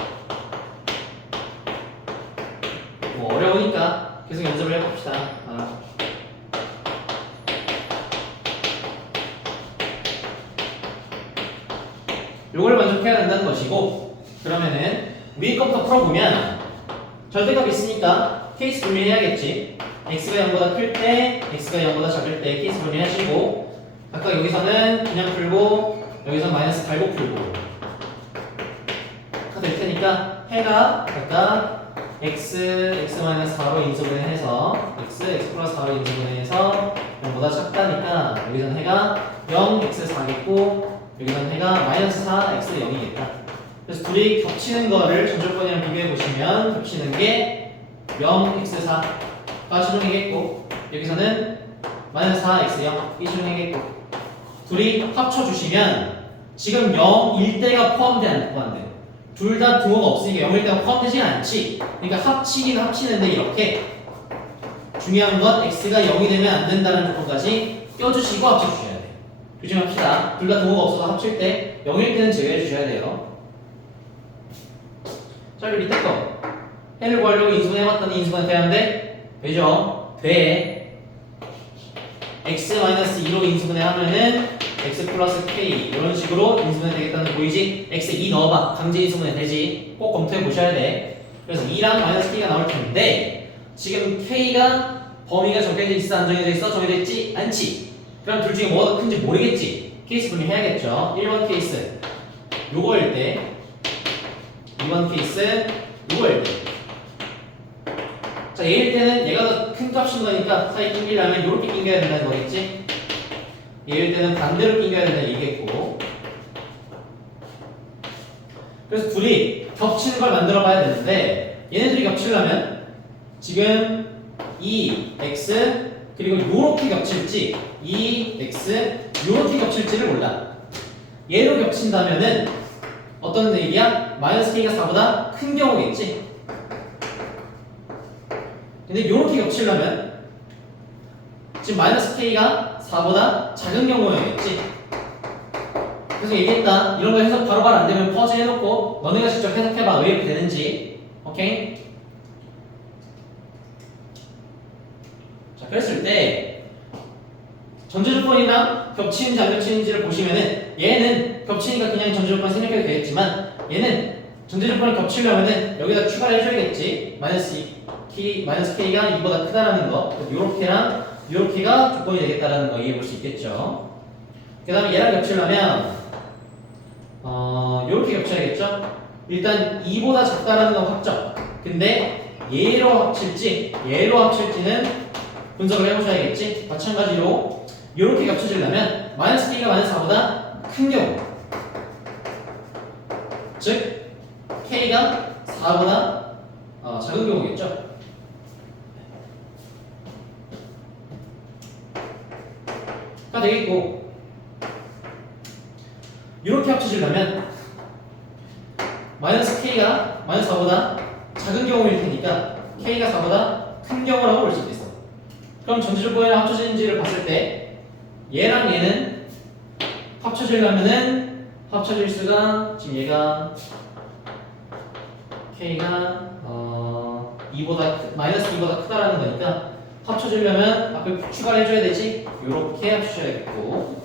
뭐 어려우니까 계속 연습을 해봅시다. 요걸 만족해야 된다는 것이고, 그러면은 위에 것부터 풀어보면 절대값 있으니까 케이스 분리해야겠지. x가 0보다 클 때, x가 0보다 작을 때 케이스 분리하시고, 각각 여기서는 그냥 풀고 여기서 마이너스 달고 풀고 다 될 테니까 해가 각각 x-4로 인수분해해서 x 플러스 4로 인수분해해서 0보다 작다니까 여기서는 해가 0, x4겠고 여기는 해가 마이너스 4, x 0이겠다. 그래서 둘이 겹치는 거를 전조건이랑 비교해 보시면 겹치는 게 0, x 4가 최종이겠고 여기서는 마이너스 4, x 0이 최종이겠고 둘이 합쳐주시면 지금 0일 때가 포함돼 안 포함돼? 둘 다 부호가 없으니까 0일 때가 포함되지 않지. 그러니까 합치긴 합치는데 이렇게 중요한 건 x가 0이 되면 안 된다는 조건까지 껴주시고 합쳐주셔야 돼요. 조심합시다. 둘 다 부호가 없어서 합칠 때 0일 때는 제외해 주셔야 돼요. 자, 그리고 밑에 거 해를 구하려고 인수분해해봤더니 인수분해 돼야 하는데 되죠? 돼. x-2로 인수분해하면은 x 플러스 k 이런 식으로 인수분해 되겠다는 거 보이지? x 2 넣어봐. 강제 인수분해 되지? 꼭 검토해 보셔야 돼. 그래서 2랑 마이너스 k가 나올 텐데 지금 k가 범위가 정해져 있어 안 정해져 있어? 정해져 있지? 않지? 그럼 둘 중에 뭐가 더 큰지 모르겠지? 케이스 분리해야겠죠? 1번 케이스 요거일 때 2번 케이스 요거일 때 자, 얘일 때는 얘가 더 큰 값인 거니까 사이 낑기려면 요렇게 낑겨야 된다는 거겠지? 얘일 때는 반대로 낑겨야 된다는 얘기겠고 그래서 둘이 겹치는 걸 만들어 봐야 되는데 얘네들이 겹치려면 지금 2x 그리고 요렇게 겹칠지 2x 요렇게 겹칠지를 몰라 얘로 겹친다면은 어떤 얘기야? 마이너스 k가 4보다 큰 경우겠지? 근데 요렇게 겹치려면 지금 마이너스 k가 4보다 작은 경우여야겠지? 그래서 얘기했다. 이런 거 해석 바로바로 안 되면 퍼즐 해놓고 너네가 직접 해석해봐. 왜 이렇게 되는지. 오케이? 자, 그랬을 때 전제조건이랑 겹치는지 안 겹치는지를 보시면은 얘는 겹치니까 그냥 전제조건 생략해도 되겠지만 얘는 전제조건을 겹치려면은 여기다 추가를 해줘야겠지. 마이너스 k가 2보다 크다라는 거. 요렇게랑 요렇게가 조건이 되겠다라는 거 이해해 볼 수 있겠죠. 그 다음에 얘랑 겹치려면 요렇게 겹쳐야겠죠. 일단 2보다 작다라는 건 확정. 근데 얘로 합칠지 얘로 합칠지는 분석을 해보셔야겠지. 마찬가지로 요렇게 겹쳐지려면 마이너스 k가 마이너스 4보다 큰 경우 즉 k가 4보다 작은 경우겠죠. 가 되겠고 이렇게 합쳐지려면 마이너스 k가 마이너스 4보다 작은 경우일 테니까 k가 4보다 큰 경우라고 볼 수도 있어. 그럼 전제조건이랑 합쳐지는지를 봤을 때 얘랑 얘는 합쳐지려면은 합쳐질 수가 지금 얘가 k가 마이너스 2보다 크다라는 거니까 합쳐지려면 앞에 추가를 해줘야 되지. 요렇게 합쳐줘야겠고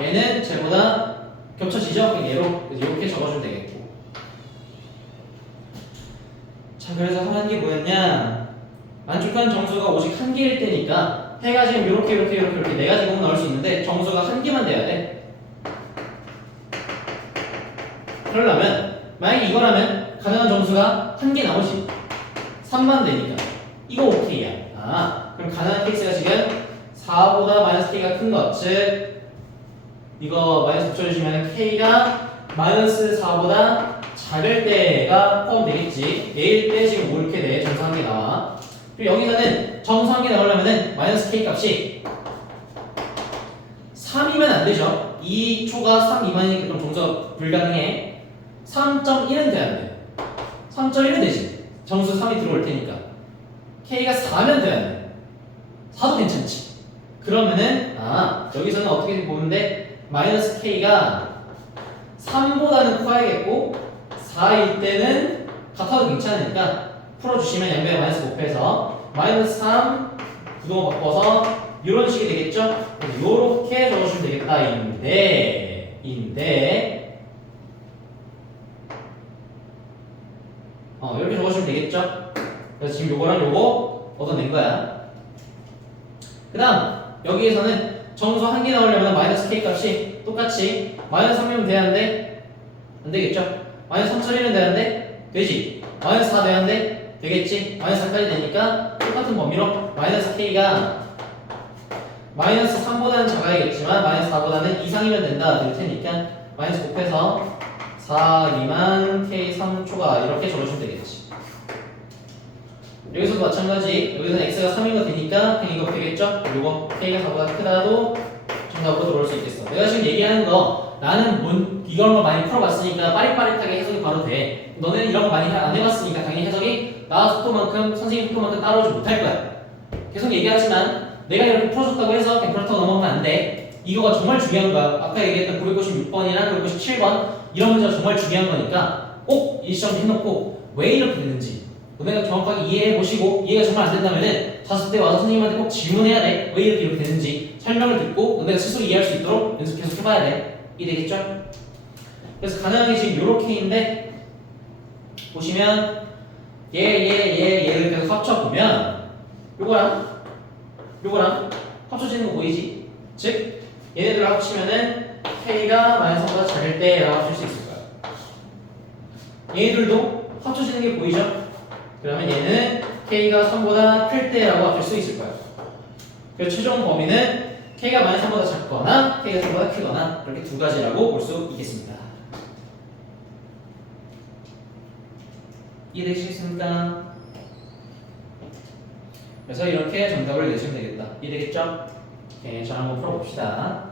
얘는 쟤보다 겹쳐지죠? 그럼 얘로 이렇게 적어주면 되겠고. 자, 그래서 하는 게 뭐였냐? 만족한 정수가 오직 한 개일 때니까 해가 지금 이렇게 4가지 공을 넣을 수 있는데 정수가 한 개만 돼야 돼. 그러려면 만약에 이거라면 가능한 정수가 한 개 나오지. 3만 되니까 이거 오케이야. 그럼 가능한 케이스가 지금 4보다 마이너스 k가 큰 것, 즉 이거 마이너스 붙여주시면 k가 마이너스 4보다 작을 때가 포함되겠지. 얘일 때 지금 뭐 이렇게 돼? 정수 한 개 나와. 그리고 여기서는 정수 한 개 나오려면은 마이너스 k 값이 3이면 안 되죠. 2초가 3 미만이니까 그럼 정수가 불가능해. 3.1은 돼야 돼. 3.1은 되지. 정수 3이 들어올 테니까. k가 4면 돼야 돼. 4도 괜찮지. 그러면은 여기서는 어떻게 보는데 마이너스 k가 3보다는 커야겠고 4일 때는 같아도 괜찮으니까 풀어주시면 양변에 마이너스 곱해서 마이너스 3 부동호 바꿔서 이런 식이 되겠죠? 요렇게 적어주면 되겠다. 인데 이렇게 적어주면 되겠죠? 그래서 지금 요거랑 요거 얻어낸 거야. 그 다음 여기에서는 정수 한 개 나오려면 마이너스 k 값이 똑같이 마이너스 3이면 되는데 안 되겠죠? 마이너스 3.1은 되는데 되지. 마이너스 4 되는데 되겠지. 마이너스 4까지 되니까 똑같은 범위로 마이너스 k가 마이너스 3보다는 작아야겠지만 마이너스 4보다는 이상이면 된다 될 테니까 마이너스 곱해서 4 미만 k 3초가 이렇게 적어주면 되겠지. 여기서도 마찬가지. 여기서는 x가 3인 거 되니까 그냥 이거 되겠죠? 요거 k가 4보다 크다도 정답으로 들어올 수 있겠어. 내가 지금 얘기하는 거 나는 이런 거 많이 풀어봤으니까 빠릿빠릿하게 해석이 바로 돼. 너네는 이런 거 많이 안 해봤으니까 당연히 해석이 나 속도만큼 선생님 속도만큼 따라오지 못할 거야. 계속 얘기하지만 내가 이렇게 풀어줬다고 해서 그냥 그렇다고 넘어가면 안 돼. 이거가 정말 중요한 거야. 아까 얘기했던 996번이나 997번 이런 문제가 정말 중요한 거니까 꼭 이 시험 해놓고 왜 이렇게 됐는지 너네가 정확하게 이해해 보시고 이해가 정말 안 된다면은 다섯 때 와서 선생님한테 꼭 질문해야 돼. 왜 이렇게 됐는지 설명을 듣고 너네가 스스로 이해할 수 있도록 연습 계속 해봐야 돼. 이해되겠죠? 그래서 가능하게 지금 요렇게인데 보시면 얘를 계속 합쳐보면 요거랑 합쳐지는 거 보이지? 즉 얘네들을 합치면은 k가 마이너스 3보다 작을 때라고 합칠 수 있을 거야. 얘네들도 합쳐지는 게 보이죠? 그러면 얘는 k가 3보다 클 때라고 합칠 수 있을 거야. 그래서 최종 범위는 k가 마이너스 3보다 작거나 k가 3보다 크거나 이렇게 두 가지라고 볼 수 있겠습니다. 이해되시겠습니까? 그래서 이렇게 정답을 내시면 되겠다. 이해되겠죠? 네, 자 한번 풀어봅시다.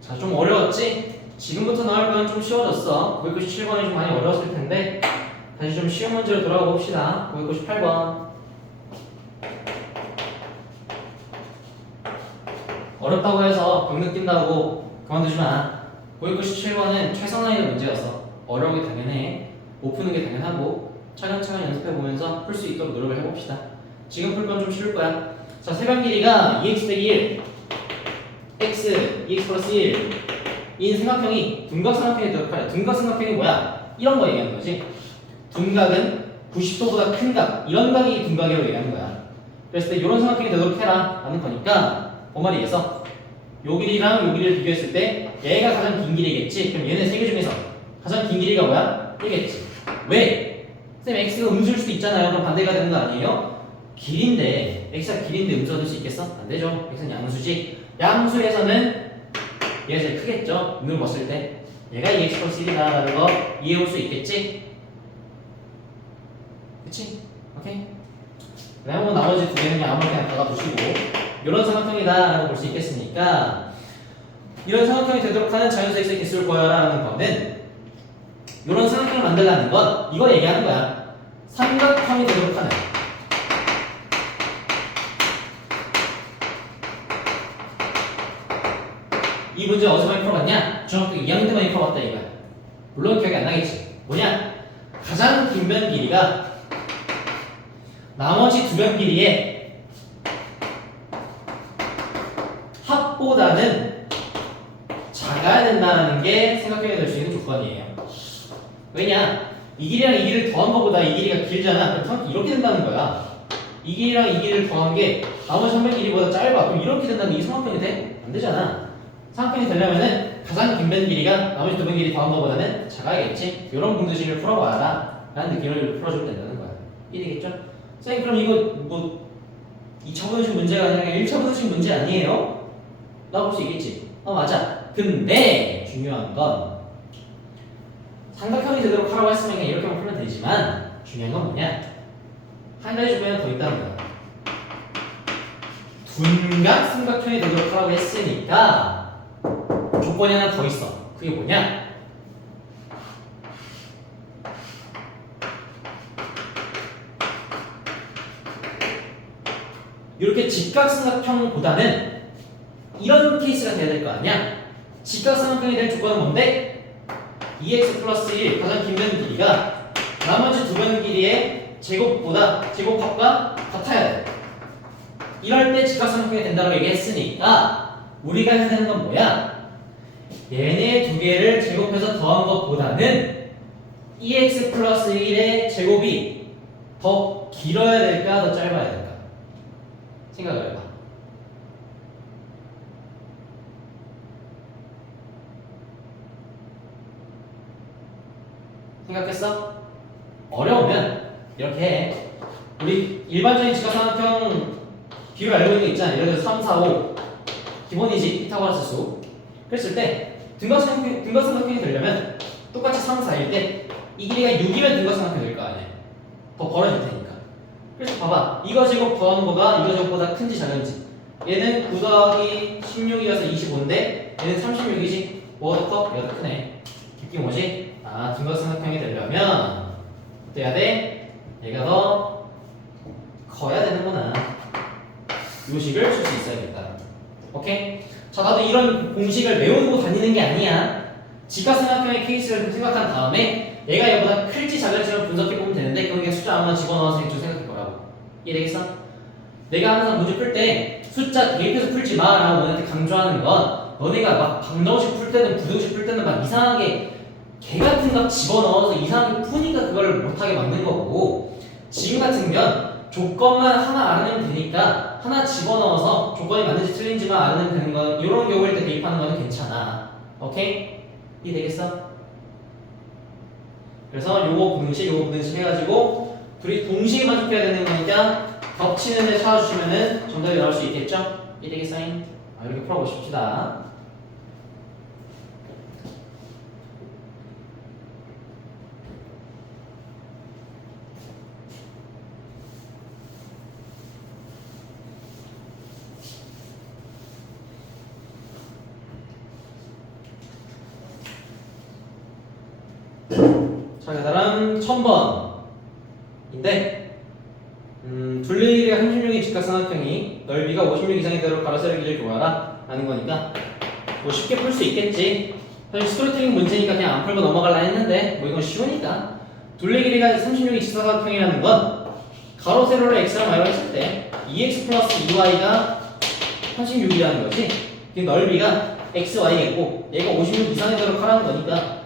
자, 좀 어려웠지? 지금부터 나올 건 좀 쉬워졌어. 997번이 좀 많이 어려웠을 텐데 다시 좀 쉬운 문제로 돌아가 봅시다. 998번. 어렵다고 해서 병 느낀다고 그만두지 마. 997번은 최선 난이도 문제였어. 어려운 게 당연해. 못 푸는 게 당연하고 차근차근 연습해보면서 풀 수 있도록 노력을 해봅시다. 지금 풀 건 좀 쉬울 거야. 자, 세변 길이가 2x 빼기 1 x, 2x 플러스 1 인 삼각형이 둔각삼각형에 들어가요. 둔각삼각형이 뭐야? 이런 거 얘기하는 거지. 둔각은 90도보다 큰 각, 이런 각이 둔각이라고 얘기하는 거야. 그랬을 때 이런 삼각형이 되도록 해라 라는 거니까 엄마리 얘기해서 요 길이랑 요 길이를 비교했을 때 얘가 가장 긴 길이겠지. 그럼 얘네 세 개 중에서 가장 긴 길이가 뭐야? 얘겠지. 왜? 쌤 x가 음수일 수도 있잖아요. 그럼 반대가 되는 거 아니에요? 길인데 x가 길인데 음수가 될 수 있겠어? 안 되죠. x는 양수지. 양수에서는 얘가 제일 크겠죠? 눈을 봤을 때 얘가 2x 플러스 1이다 라는 거 이해해 볼 수 있겠지? 그치? 오케이? 그다음에 뭐 나머지 두 개는 그냥 아무렇게나 박아두시고 이런 삼각형이다 라고 볼 수 있겠으니까 이런 삼각형이 되도록 하는 자연수 x의 개수를 구하라 하는 거는 이런 삼각형을 만들라는 건 이거 얘기하는 거야. 삼각형이 되도록 하는 이 문제 어디서 많이 풀어봤냐? 중학교 2학년 때 많이 풀어봤다 이거야. 물론 기억이 안 나겠지. 뭐냐? 가장 긴 변 길이가 나머지 두 변 길이의 합보다는 작아야 된다는 게 생각해야 될 수 있는 조건이에요. 왜냐? 이 길이랑 이 길이를 더한 것보다 이 길이가 길잖아. 그럼 이렇게 된다는 거야. 이 길이랑 이 길이를 더한 게 나머지 한 변 길이보다 짧아. 그럼 이렇게 된다는 게 삼각형이 돼? 안 되잖아. 삼각형이 되려면은 가장 긴 변 길이가 나머지 두 변 길이 더한 것보다는 작아야겠지. 이런 분수식을 풀어봐라 라는 느낌을 풀어주면 된다는 거야. 이해되겠죠? 선생님 그럼 이거 뭐 2차 분수식 문제가 아니라 1차 분수식 문제 아니에요? 라고 볼 수 있겠지. 맞아. 근데 중요한 건 삼각형이 되도록 하라고 했으면 그냥 이렇게만 풀면 되지만 중요한 건 뭐냐? 한 가지 조건이 더 있다는 거야. 둔각 삼각형이 되도록 하라고 했으니까 조건이 하나 더 있어. 그게 뭐냐? 이렇게 직각삼각형보다는 이런 케이스가 돼야 될 거 아니야? 직각삼각형이 될 조건은 뭔데? 2x 플러스 1 가장 긴 변 길이가 나머지 두 변 길이의 제곱합과 같아야 돼. 이럴 때 직각삼각형이 된다고 얘기했으니까 우리가 해야 되는 건 뭐야? 얘네 두 개를 제곱해서 더한 것보다는 2x 플러스 1의 제곱이 더 길어야 될까, 더 짧아야 될까? 생각을 해봐. 생각했어? 어려우면 이렇게 해. 우리 일반적인 직각삼각형 비율 알고 있는 게 있잖아. 예를 들어서 3, 4, 5 기본이지, 피타고라스 수. 그랬을 때 등각삼각형이 되려면 똑같이 3, 4일 때 이 길이가 6이면 등각삼각형이 될 거 아니야. 더 벌어질 테니까. 그래서 봐봐, 이거 제곱 더하는 거가 이거 제곱보다 큰지 작은지. 얘는 9 더하기 16이어서 25인데 얘는 36이지. 뭐가 더 커? 얘가 더 크네. 느낌 뭐지? 아, 등각삼각형이 되려면 어때야 돼? 얘가 더 커야 되는구나. 요 식을 쓸 수 있어야겠다. 오케이? 자, 나도 이런 공식을 외우고 다니는 게 아니야. 직각삼각형의 케이스를 좀 생각한 다음에 얘가 얘보다 클지 작을지를 분석해보면 되는데 그건 그냥 숫자 아무나 집어넣어서 대충 생각할 거라고. 이해되겠어? 내가 항상 문제 풀 때 숫자 대입해서 풀지 마 라고 너네한테 강조하는 건 너네가 막 방정식 풀 때는 부등식 풀 때는 막 이상하게 개 같은 거 집어넣어서 이상하게 푸니까 그걸 못하게 만든 거고, 지금 같으면 조건만 하나 알아내면 되니까 하나 집어넣어서 조건이 맞는지 틀린지만 알아내면 되는 건 이런 경우일 때 대입하는 거는 괜찮아. 오케이? 이해되겠어? 그래서 요거 부등식 해가지고 둘이 동시에 만족해야 되는 거니까 겹치는 애 찾아주시면은 정답이 나올 수 있겠죠? 이해되겠어요? 이렇게 풀어보십시다. 자, 그 다음 1000번인데 둘레 길이가 36인 직각삼각형이 넓이가 56 이상이 되도록 가로 세로 길이를 구하라 라는 거니까 뭐 쉽게 풀 수 있겠지. 사실 스토리텔링 문제니까 그냥 안 풀고 넘어갈라 했는데 뭐 이건 쉬우니까. 둘레 길이가 36인 직사각형이라는 건 가로 세로를 x랑 y로 했을 때 2x 플러스 2y가 36이라는 거지. 그 넓이가 x, y겠고 얘가 56 이상이 되도록 하라는 거니까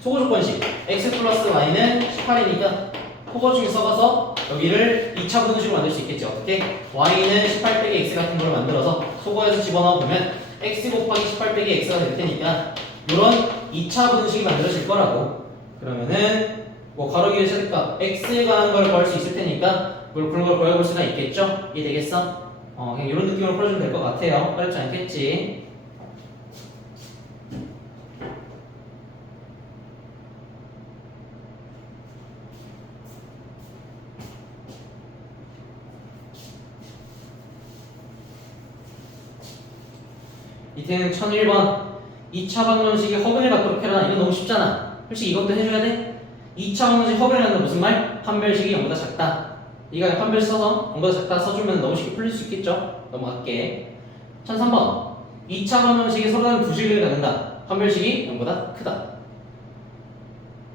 소거 조건식 x 플러스 y는 18이니까 소거 중에 써봐서 여기를 2차 분식으로 만들 수 있겠지. 어떻게? y는 18 빼기 x 같은 걸 만들어서 소거해서 집어넣어 보면 x 곱하기 18 빼기 x가 될 테니까 이런 2차 분식이 만들어질 거라고. 그러면은 뭐 가로 길이 세니까 x에 관한 걸 구할 수 있을 테니까 그런 걸 구해볼 수가 있겠죠? 이해되겠어? 그냥 이런 느낌으로 풀어주면 될 것 같아요. 어렵지 않겠지? 이태는 1001번 2차 방정식이 허근을 갖도록 해라. 이건 너무 쉽잖아. 솔직히 이것도 해줘야 돼? 2차 방정식 허근이라는 건 무슨 말? 판별식이 0보다 작다. 네가 판별식 써서 0보다 작다 써주면 너무 쉽게 풀릴 수 있겠죠? 넘어갈게. 1003번 2차 방정식이 서로 다른 두 식을 갖는다. 판별식이 0보다 크다.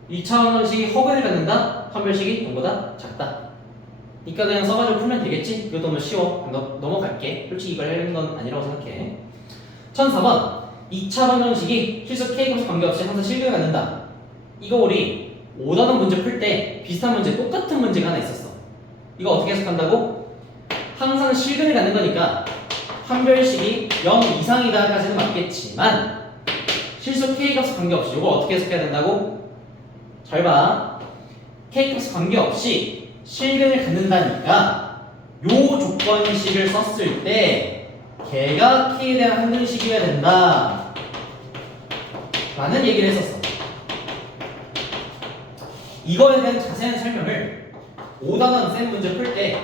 2차 방정식이 허근을 갖는다. 판별식이 0보다 작다. 그러니까 그냥 써가지고 풀면 되겠지? 이거 너무 쉬워. 넘어갈게. 솔직히 이걸 하는 건 아니라고 생각해. 1004번 2차 방정식이 실수 K값 관계없이 항상 실근을 갖는다. 이거 우리 5단원 문제 풀 때 비슷한 문제, 똑같은 문제가 하나 있었어. 이거 어떻게 해석한다고? 항상 실근을 갖는 거니까 판별식이 0 이상이다까지는 맞겠지만 실수 K값 관계없이 이걸 어떻게 해석해야 된다고? 잘 봐. K값 관계없이 실근을 갖는다니까 요 조건식을 썼을 때 걔가 K에 대한 항등식이어야 된다 라는 얘기를 했었어. 이거에 대한 자세한 설명을 5단원 쌤 문제 풀 때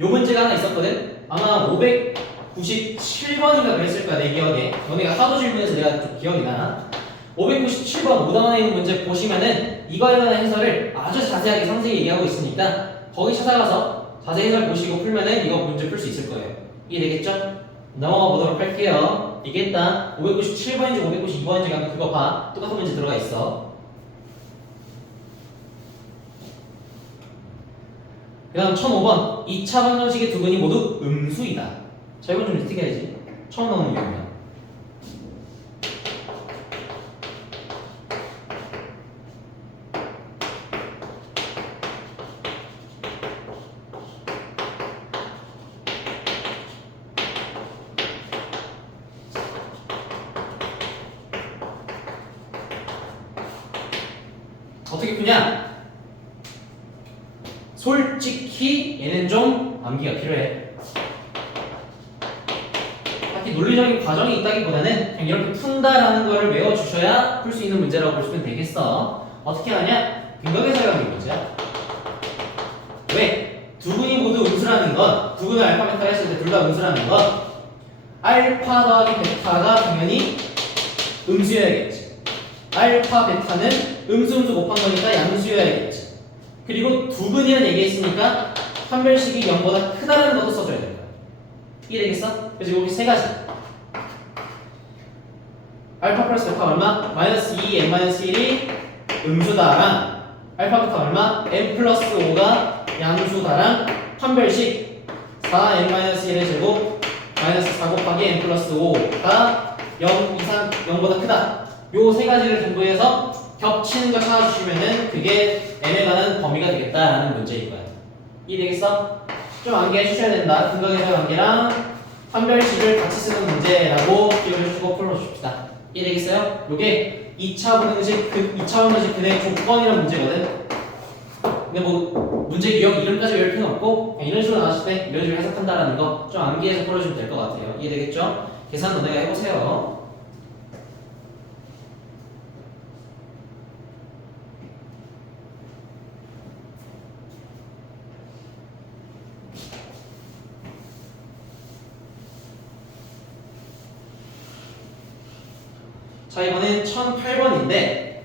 요 문제가 하나 있었거든. 아마 597번인가 그랬을 거야 내 기억에. 너네가 하도 질문해서 내가 좀 기억이 나. 597번 5단원에 있는 문제 보시면은 이거에 대한 해설을 아주 자세하게 상세히 얘기하고 있으니까 거기 찾아가서 자세히 해설 보시고 풀면은 이거 문제 풀 수 있을 거예요. 이해되겠죠? 넘어가 보도록 할게요. 이겠다. 597번인지 592번인지 그거 봐. 똑같은 문제 들어가 있어. 그 다음 1005번 2차 방정식의 두 근이 모두 음수이다. 자, 이건 좀 특이하지. 처음 나오는 이유면 어떻게 푸냐? 솔직히 얘는 좀 암기가 필요해. 딱히 논리적인 과정이 있다기보다는 그냥 이렇게 푼다라는 거를 외워주셔야 풀 수 있는 문제라고 보시면 되겠어. 어떻게 하냐? 근각에서 하는 문제야. 왜? 두 분이 모두 음수라는 건, 두 분은 알파 베타를 했을 때 둘 다 음수라는 건 알파 더하기 베타가 당연히 음수여야겠지. 알파 베타는 음수 곱한 거니까 양수여야겠지. 그리고 두 분이란 얘기했으니까 판별식이 0보다 크다는 것도 써줘야 될 거야. 이해되겠어? 그래서 여기 세 가지. 알파 플러스 베타 얼마? 마이너스 2, n-1이 음수다랑 알파 베타 얼마? n 플러스 5가 양수다랑 판별식 4n-1의 제곱 마이너스 4 곱하기 n 플러스 5가 0 이상 0보다 크다. 요 세 가지를 정도해서 겹치는 거 찾아주시면은 그게 n에 관한 범위가 되겠다라는 문제인 거야. 이해되겠어? 좀 암기해 주셔야 된다. 근각에서 관계랑 판별식을 같이 쓰는 문제라고 기억해 주시고 풀어줍시다. 이해되겠어요? 요게 2차 분식 근의 조건이라는 문제거든. 근데 뭐 문제 유형 이름까지 외울 필요는 없고 그냥 이런 식으로 나왔을 때 이런 식으로 해석한다라는 거 좀 암기해서 풀어주면 될 것 같아요. 이해되겠죠? 계산 너네가 해보세요. 자, 이번엔 1008번인데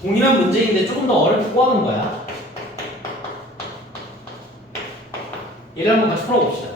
동일한 문제인데 조금 더 어렵게 꼬아놓은 거야. 얘를 한번 같이 풀어봅시다.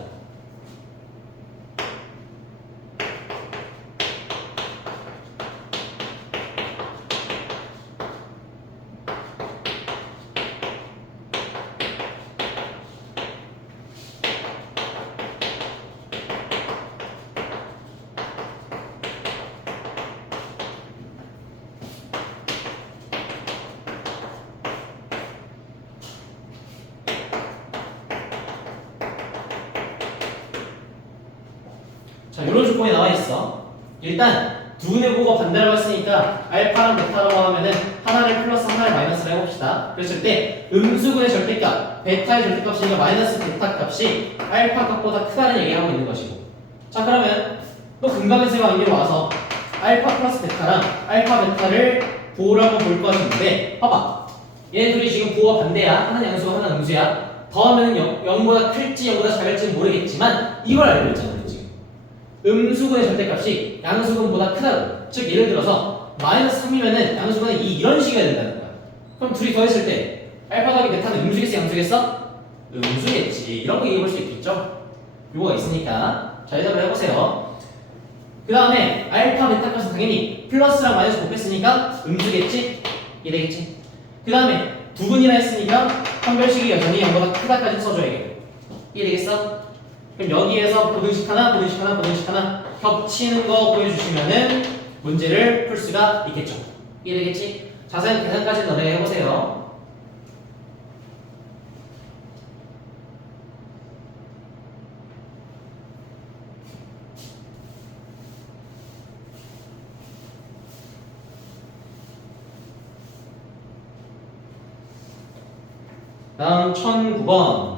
자, 이런 조건이 나와 있어. 일단 두 분의 부호가 반대라고 했으니까 알파랑 베타라고 하면은 하나를 플러스 하나를 마이너스를 해봅시다. 그랬을 때 음수분의 절대값, 베타의 절대값이니까 마이너스 베타 값이 알파 값보다 크다는 얘기하고 있는 것이고. 자, 그러면 또 근각에서의 관계로 와서 알파 플러스 베타랑 알파 베타를 부호라고 볼 것인데 봐봐. 얘네들이 지금 부호가 반대야. 하나는 양수고 하나는 음수야. 더하면 0보다 클지 0보다 작을지는 모르겠지만 이걸 알고 있잖아. 음수분의 절대값이 양수분보다 크다고. 즉 예를 들어서 마이너스 3이면은 양수분은 이런 식이 된다는 거야. 그럼 둘이 더했을 때 알파 더하기 베타는 음수겠어 양수겠어? 음수겠지. 이런 거 얘기해볼 수 있겠죠? 요거가 있으니까 자 대답을 해보세요. 그 다음에 알파 베타 값은 당연히 플러스랑 마이너스 곱했으니까 음수겠지? 이해되겠지? 그 다음에 두 분이나 했으니까 판별식이 여전히 0보다 크다까지 써줘야겠고. 이해되겠어? 그럼 여기에서 보등식 하나, 보등식 하나, 보등식 하나 겹치는 거 보여주시면은 문제를 풀 수가 있겠죠. 이해되겠지? 자세한 계산까지 너네 해보세요. 다음 1009번.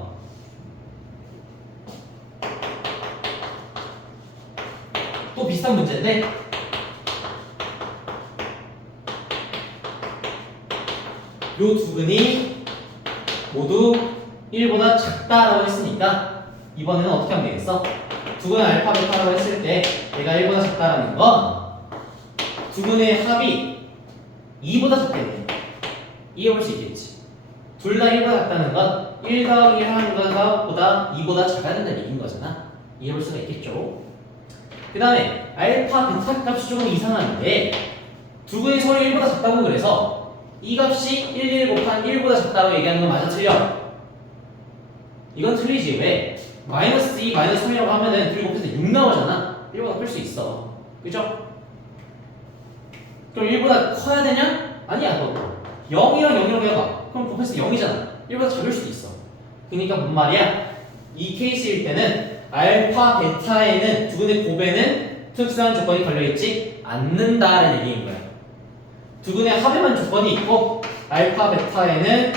또 비슷한 문제인데 요 두 근이 모두 1보다 작다라고 했으니까 이번에는 어떻게 하면 되겠어? 두 근의 알파 베타라고 했을 때 얘가 1보다 작다라는 건 두 근의 합이 2보다 작겠네. 이해해볼 수 있겠지? 둘 다 1보다 작다는 건 1 더하기 1 하는 것보다 2보다 작아야 된다는 얘기인 거잖아. 이해해볼 수가 있겠죠? 그 다음에 알파 베타 값이 조금 이상한데 두 근이 서로 1보다 작다고 그래서 이 값이 1 곱한 1보다 작다고 얘기하는 건 맞아 틀려? 이건 틀리지. 왜? 마이너스 2, 마이너스 3이라고 하면은 둘이 곱해서 6 나오잖아. 1보다 클 수 있어. 그죠? 그럼 1보다 커야 되냐? 아니야. 너 0이랑 0이라고 해봐. 그럼 곱해서 0이잖아. 1보다 작을 수도 있어. 그러니까 뭔 말이야? 이 케이스일 때는 알파 베타에는 두 분의 곱에는 특수한 조건이 걸려있지 않는다라는 얘기인 거야. 두 분의 합에만 조건이 있고 알파 베타에는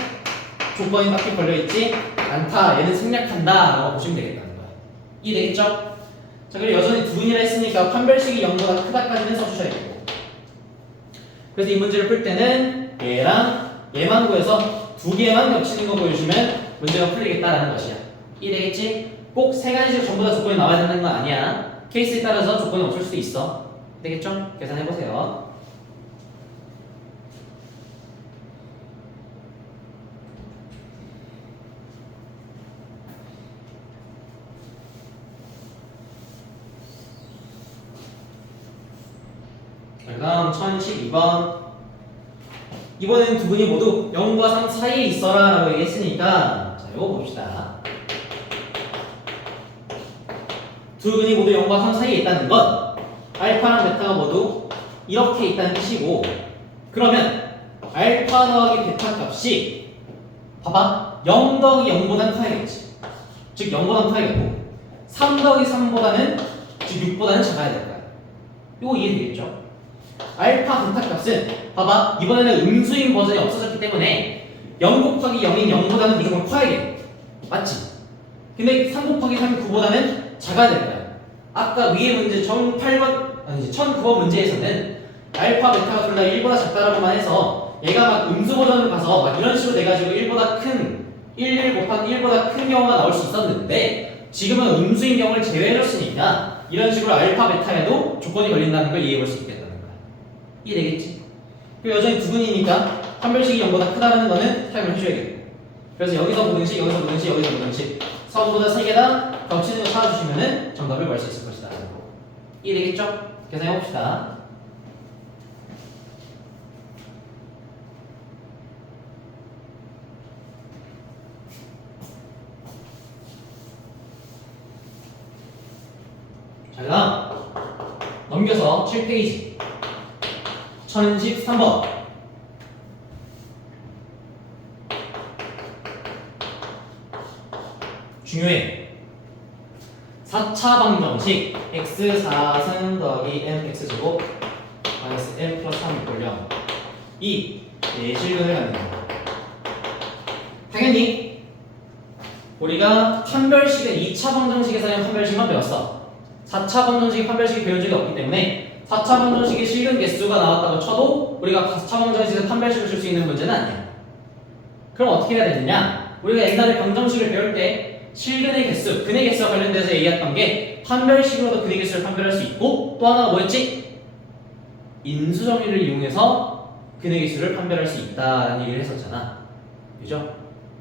조건이 딱히 걸려있지 않다. 얘는 생략한다 라고 보시면 되겠다는 거야. 이해되겠죠? 자, 그리고 여전히 두근이라 했으니까 판별식이 0보다 크다까지는 써주셔야 되고, 그래서 이 문제를 풀 때는 얘랑 얘만 구해서 두 개만 겹치는 거 보여주면 문제가 풀리겠다라는 것이야. 이해되겠지? 꼭 세 가지씩 전부 다 조건이 나와야 되는 건 아니야. 케이스에 따라서 조건이 없을 수도 있어. 되겠죠? 계산해보세요. 그 다음 1012번. 이번에는 두 분이 모두 0과 3 사이에 있어라 라고 얘기했으니까, 자, 이거 봅시다. 두 분이 모두 0과 3 사이에 있다는 건 알파랑 베타가 모두 이렇게 있다는 뜻이고, 그러면 알파 더하기 베타 값이 봐봐 0 더하기 0보다는 커야겠지. 즉 0보다는 커야겠고 3 더하기 3보다는 즉 6보다는 작아야 될 거야. 이거 이해되겠죠? 알파 베타 값은 봐봐 이번에는 음수인 버전이 없어졌기 때문에 0 곱하기 0인 0보다는 무조건 커야겠. 맞지? 근데 3 곱하기 3이 9보다는 작아야 될 거야. 아까 위에 문제 1008번 아니지 1009번 문제에서는 알파 베타가 둘 다 1보다 작다라고만 해서 얘가 막 음수 버전으로 가서 막 이런 식으로 돼가지고 1보다 큰 1 곱하기 1보다 큰 경우가 나올 수 있었는데, 지금은 음수인 경우를 제외해줬으니까 이런 식으로 알파 베타에도 조건이 걸린다는 걸 이해해 볼 수 있겠다는 거야. 이해되겠지? 그리고 여전히 두근이니까 판별식이 0보다 크다는 거는 사용을 해줘야겠고, 그래서 여기서 보든지 여기서 보든지 여기서 보든지 서보다 3개 다 겹치는 거 찾아주시면은 정답을 구할 수 있을 것이다. 이해되겠죠? 계산해 봅시다. 자, 그다음 넘겨서 7페이지 1013번. 중요해. 4차 방정식 x 4승 더하기 m x제곱 마이너스 m 플러스 3 이꼴 0 이 예실근을 갖는 거. 당연히 우리가 판별식은 2차 방정식에서는 판별식만 배웠어. 4차 방정식이 판별식이 배운 적이 없기 때문에 4차 방정식의 실근 개수가 나왔다고 쳐도 우리가 4차 방정식에서 판별식을 줄 수 있는 문제는 아니야. 그럼 어떻게 해야 되느냐? 우리가 옛날에 방정식을 배울 때 실근의 개수, 근의 개수와 관련돼서 얘기했던 게 판별식으로도 근의 개수를 판별할 수 있고, 또 하나가 뭐였지? 인수정리를 이용해서 근의 개수를 판별할 수 있다라는 얘기를 했었잖아. 그죠?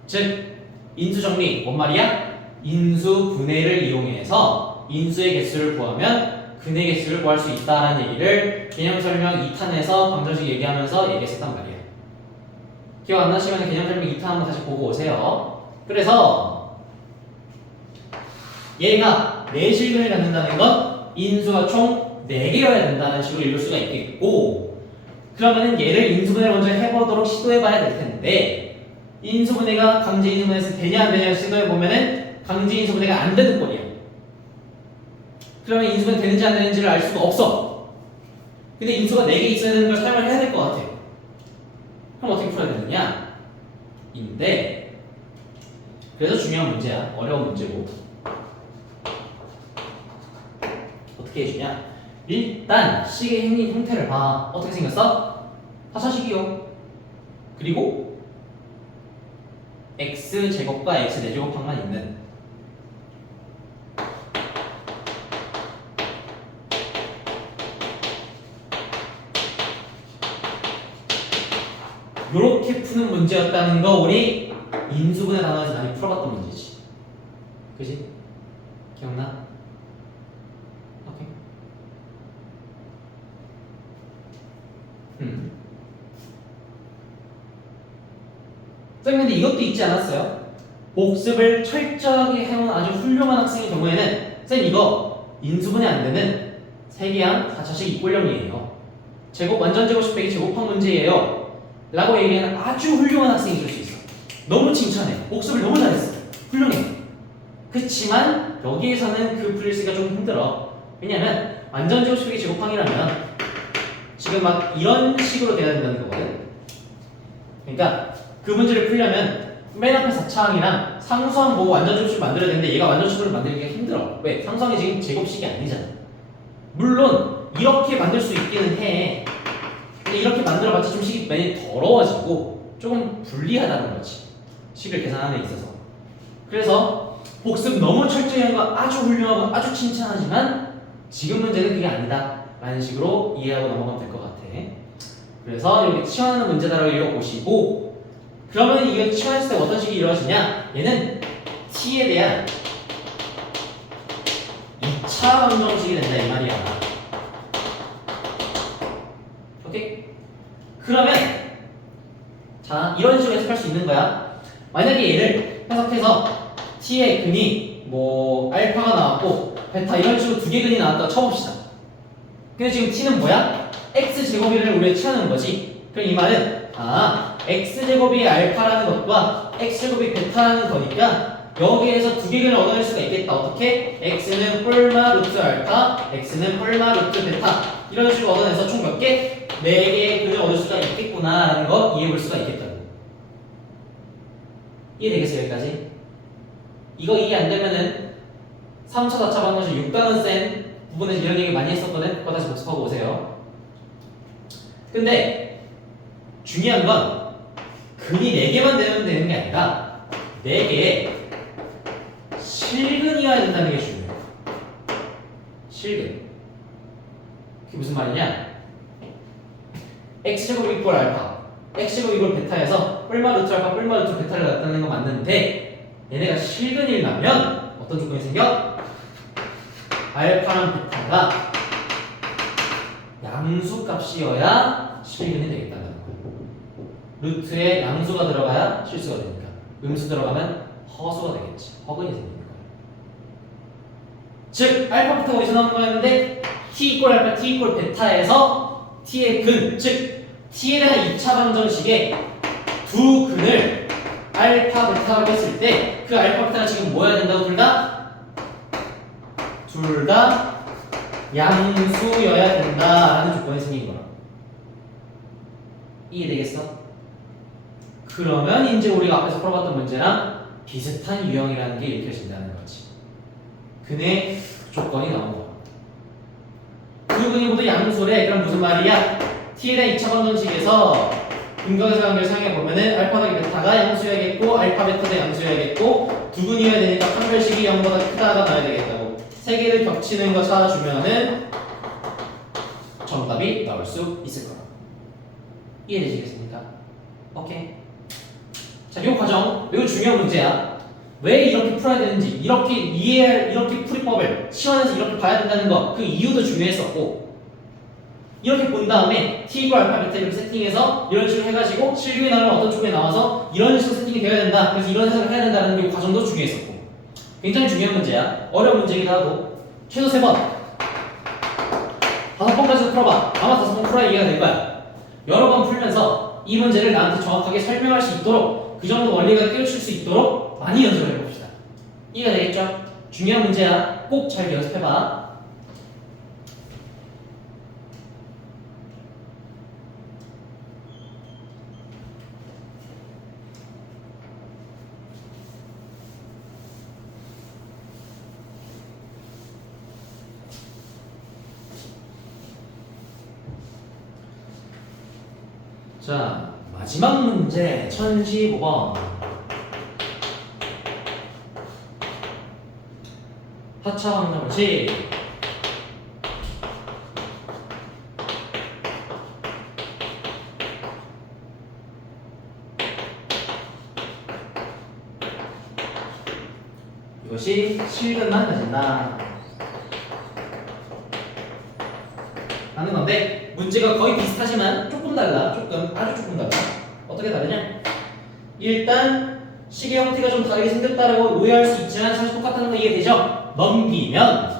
즉 인수정리 뭔 말이야? 인수분해를 이용해서 인수의 개수를 구하면 근의 개수를 구할 수 있다라는 얘기를 개념설명 2탄에서 방정식 얘기하면서 얘기했었단 말이야. 기억 안 나시면 개념설명 2탄 한번 다시 보고 오세요. 그래서 얘가 내실근을 갖는다는 건 인수가 총 4개여야 된다는 식으로 읽을 수가 있겠고, 그러면은 얘를 인수분해를 먼저 해보도록 시도해봐야 될 텐데, 인수분해가 강제 인수분해에서 되냐 안 되냐 시도해보면은 강제 인수분해가 안 되는 꼴이야. 그러면 인수분해 되는지 안 되는지를 알 수가 없어. 근데 인수가 4개 있어야 되는 걸 사용을 해야 될 것 같아. 그럼 어떻게 풀어야 되느냐? 인데, 그래서 중요한 문제야. 어려운 문제고. 어떻게 해주냐? 일단 식의 행위 형태를 봐. 어떻게 생겼어? 타사식이요. 그리고 x제곱과 x4제곱항만 있는 요렇게 푸는 문제였다는 거 우리 인수분해 단원에서 많이 풀어봤던 문제지. 그지? 기억나? 오케이. 쌤 근데 이것도 있지 않았어요? 복습을 철저하게 해온 아주 훌륭한 학생의 경우에는 쌤 이거 인수분해 안 되는 세계항 4차식 이꼴형이에요. 제곱 완전 제곱식 빼기 제곱항 문제예요. 라고 얘기하는 아주 훌륭한 학생이 될 수 있어. 너무 칭찬해. 복습을 너무 잘했어. 훌륭해. 그치만 여기에서는 그 풀리기가 좀 힘들어. 왜냐면 완전 제곱식 빼기 제곱항이라면 지금 막 이런 식으로 돼야 된다는 거거든. 그러니까 그 문제를 풀려면 맨 앞에 4차항이랑 상수항 보고 완전접수를 만들어야 되는데 얘가 완전접수를 만들기가 힘들어. 왜? 상수항이 지금 제곱식이 아니잖아. 물론 이렇게 만들 수 있기는 해. 근데 이렇게 만들어봤자 좀 식이 많이 더러워지고 조금 불리하다는 거지. 식을 계산하는 데 있어서. 그래서 복습 너무 철저히 한 거 아주 훌륭하고 아주 칭찬하지만 지금 문제는 그게 아니다 라는 식으로 이해하고 넘어가면 될 것 같아. 그래서 여기 치환하는 문제다라고 읽어보시고, 그러면 이게 치환했을 때 어떤 식이 이루어지냐? 얘는 t에 대한 2차 방정식이 된다 이 말이야. 오케이? 그러면 자, 이런 식으로 해석할 수 있는 거야. 만약에 얘를 해석해서 t의 근이 뭐 알파가 나왔고 베타 이런 식으로 두 개 근이 나왔다고 쳐봅시다. 근데 지금 t는 뭐야? x제곱이를 우리가 취하는 거지. 그럼 이 말은 x제곱이 알파라는 것과 x제곱이 베타라는 거니까 여기에서 두 개 근을 얻어낼 수가 있겠다. 어떻게? x는 폴마 루트 알파, x는 폴마 루트 베타 이런 식으로 얻어내서 총 몇 개? 4개의 근을 얻을 수가 있겠구나 라는 거 이해해 볼 수가 있겠다고. 이해되겠어요 여기까지? 이거 이해 안 되면은 3차, 4차 방정식 6단원 센 부분에서 이런 얘기 많이 했었거든. 그거 다시 복습하고 오세요. 근데 중요한 건 근이 4개만 되면 되는 게 아니라 4개의 실근이어야 된다는 게 중요해요. 실근. 그게 무슨 말이냐? x제곱 이퀄 알파, x제곱 이퀄 베타에서 뿔마 루트 알파, 뿔마 루트 베타를 나타내는 거 맞는데 얘네가 실근이라면 어떤 조건이 생겨? 알파랑 베타가 양수값이어야 실근이 되겠다는 거예요. 루트에 양수가 들어가야 실수가 되니까. 음수 들어가면 허수가 되겠지. 허근이 생기는 거예요. 즉 알파부터 어디서 나온 거였는데 t 이퀄 알파, t 이퀄 베타에서 t의 근, 즉 t에 대한 2차 방정식에 두 근을 알파, 베타라고 했을 때 그 알파, 베타가 지금 뭐여야 된다고 둘 다 양수여야 된다라는 조건이 생긴 거야. 이해되겠어? 그러면 이제 우리가 앞에서 풀어봤던 문제랑 비슷한 유형이라는 게 읽혀진다는 거지. 근의 조건이 나온 거야. 두 근이 모두 양수래. 그럼 무슨 말이야? t에 대한 2차 방정식에서 근각에서 관계를 사용해 보면은 알파 더하기 베타가 양수여야겠고 알파 베타도 양수여야겠고 두 근이어야 되니까 판별식이 0보다 크다가 나야 되겠다고. 세 개를 겹치는 거 찾아주면은 정답이 나올 수 있을 거야. 이해되시겠습니까? 오케이. 자, 이 과정 매우 중요한 문제야. 왜 이렇게 풀어야 되는지, 이렇게 풀이법을 시험에서 이렇게 봐야 된다는 거, 그 이유도 중요했었고, 이렇게 본 다음에 t 이퀄 알파 베타 이렇게 세팅해서 이런 식으로 해가지고 실근이 나오면 어떤 쪽에 나와서 이런 식으로 세팅이 되어야 된다. 그래서 이런 해석을 해야 된다는 이 과정도 중요했었고, 굉장히 중요한 문제야. 어려운 문제이기도 하고, 최소 3번, 5번까지도 풀어봐. 아마 5번 풀어야 이해가 될 거야. 여러 번 풀면서 이 문제를 나한테 정확하게 설명할 수 있도록, 그 정도 원리가 깨우칠 수 있도록 많이 연습을 해봅시다. 이해가 되겠죠? 중요한 문제야. 꼭 잘 연습해봐. 자, 마지막 문제 1015번. 하차 방정식. 이것이 실근만 가진다 하는 건데, 문제가 거의 비슷하지만 조금 달라. 아주 조금 달라. 어떻게 다르냐? 일단 식의 형태가 좀 다르게 생겼다라고 오해할 수 있지만 사실 똑같다는 거 이해되죠? 넘기면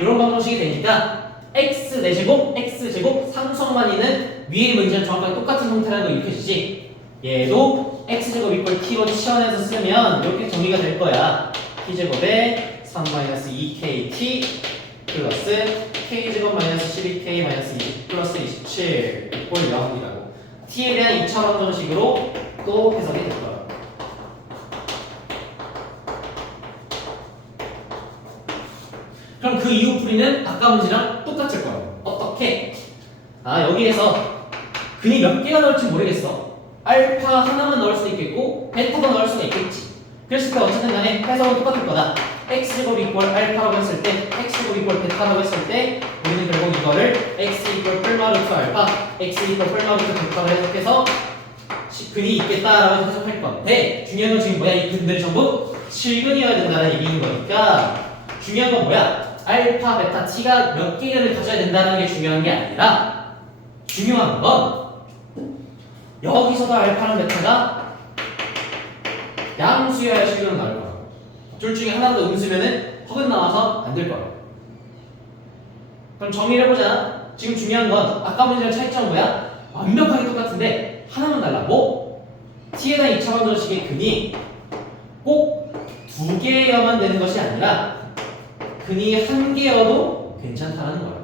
이런 방정식이 되니까 x 4제곱, x제곱 상수항만 있는 위의 문제는 정확하게 똑같은 형태라는 거 읽혀지지. 얘도 x제곱 이퀄 t로 치환해서 쓰면 이렇게 정리가 될 거야. t제곱에 3-2kt 플러스 k제곱 마이너스 12k 마이너스 20 플러스 27 이퀄 0이라고. t에 대한 2차 방정식으로 또 해석이 될 거야. 그럼 그 이후 풀이는 아까 문제랑 똑같을 거예요. 어떻게? 여기에서 근이 몇 개가 나올지 모르겠어. 알파 하나만 넣을 수도 있겠고 베타도 넣을 수가 있겠지. 그랬을 때 어쨌든 간에 해석은 똑같을 거다. x제곱 이퀄 알파라고 했을 때 x제곱 이퀄 베타라고 했을 때 우리는 결국 이거를 x 이퀄 펄마루트 알파 x 이퀄 펄마루트 베타로 해석해서 근이 있겠다라고 해석할 건데 중요한 건 지금 뭐야? 이 근들이 전부 실근이어야 된다는 얘기인 거니까 중요한 건 뭐야? 알파, 베타, t가 몇 개를 가져야 된다는 게 중요한 게 아니라 중요한 건 여기서도 알파랑 베타가 양수여야 실근은 나올 거야. 둘 중에 하나도 음수면은 허근 나와서 안 될 거야. 그럼 정리를 해보자. 지금 중요한 건 아까 문제랑 차이점은 뭐야? 완벽하게 똑같은데 하나만 달라. 뭐? t에 대한 2차 방정식의 근이 꼭 두 개여만 되는 것이 아니라 근이 한 개여도 괜찮다라는 거야.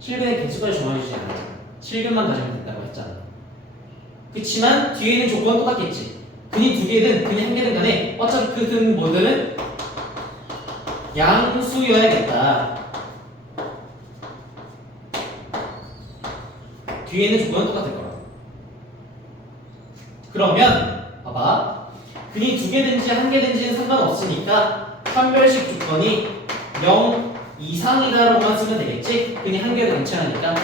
실근의 개수까지 정해주지 않았잖아. 실근만 가지면 된다고 했잖아. 그치만 뒤에 있는 조건은 똑같겠지. 근이 두 개든 근이 한 개든 간에 어차피 그 근 모드는 양수여야겠다. 뒤에 있는 조건은 똑같을 거라. 그러면 봐봐. 근이 두 개든지 한 개든지는 상관없으니까 판별식 조건이 0 이상이다라고만 쓰면 되겠지. 근이 한 개도 괜찮으니까.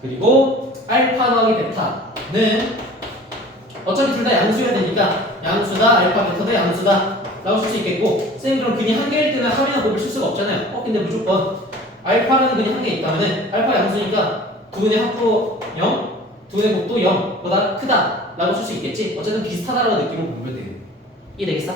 그리고 알파 더하기 베타는 어차피 둘 다 양수여야 되니까 양수다 알파 베타도 양수다 라고 쓸 수 있겠고, 쌤 그럼 근이 한 개일 때는 하루나 곱을 쓸 수가 없잖아요. 근데 무조건 알파라는 근이 한 개 있다면은 알파 양수니까 두 근의 합도 0, 두 근의 곱도 0보다 크다 라고 쓸 수 있겠지. 어쨌든 비슷하다라고 느낌을 보면 돼요. 이해되겠어?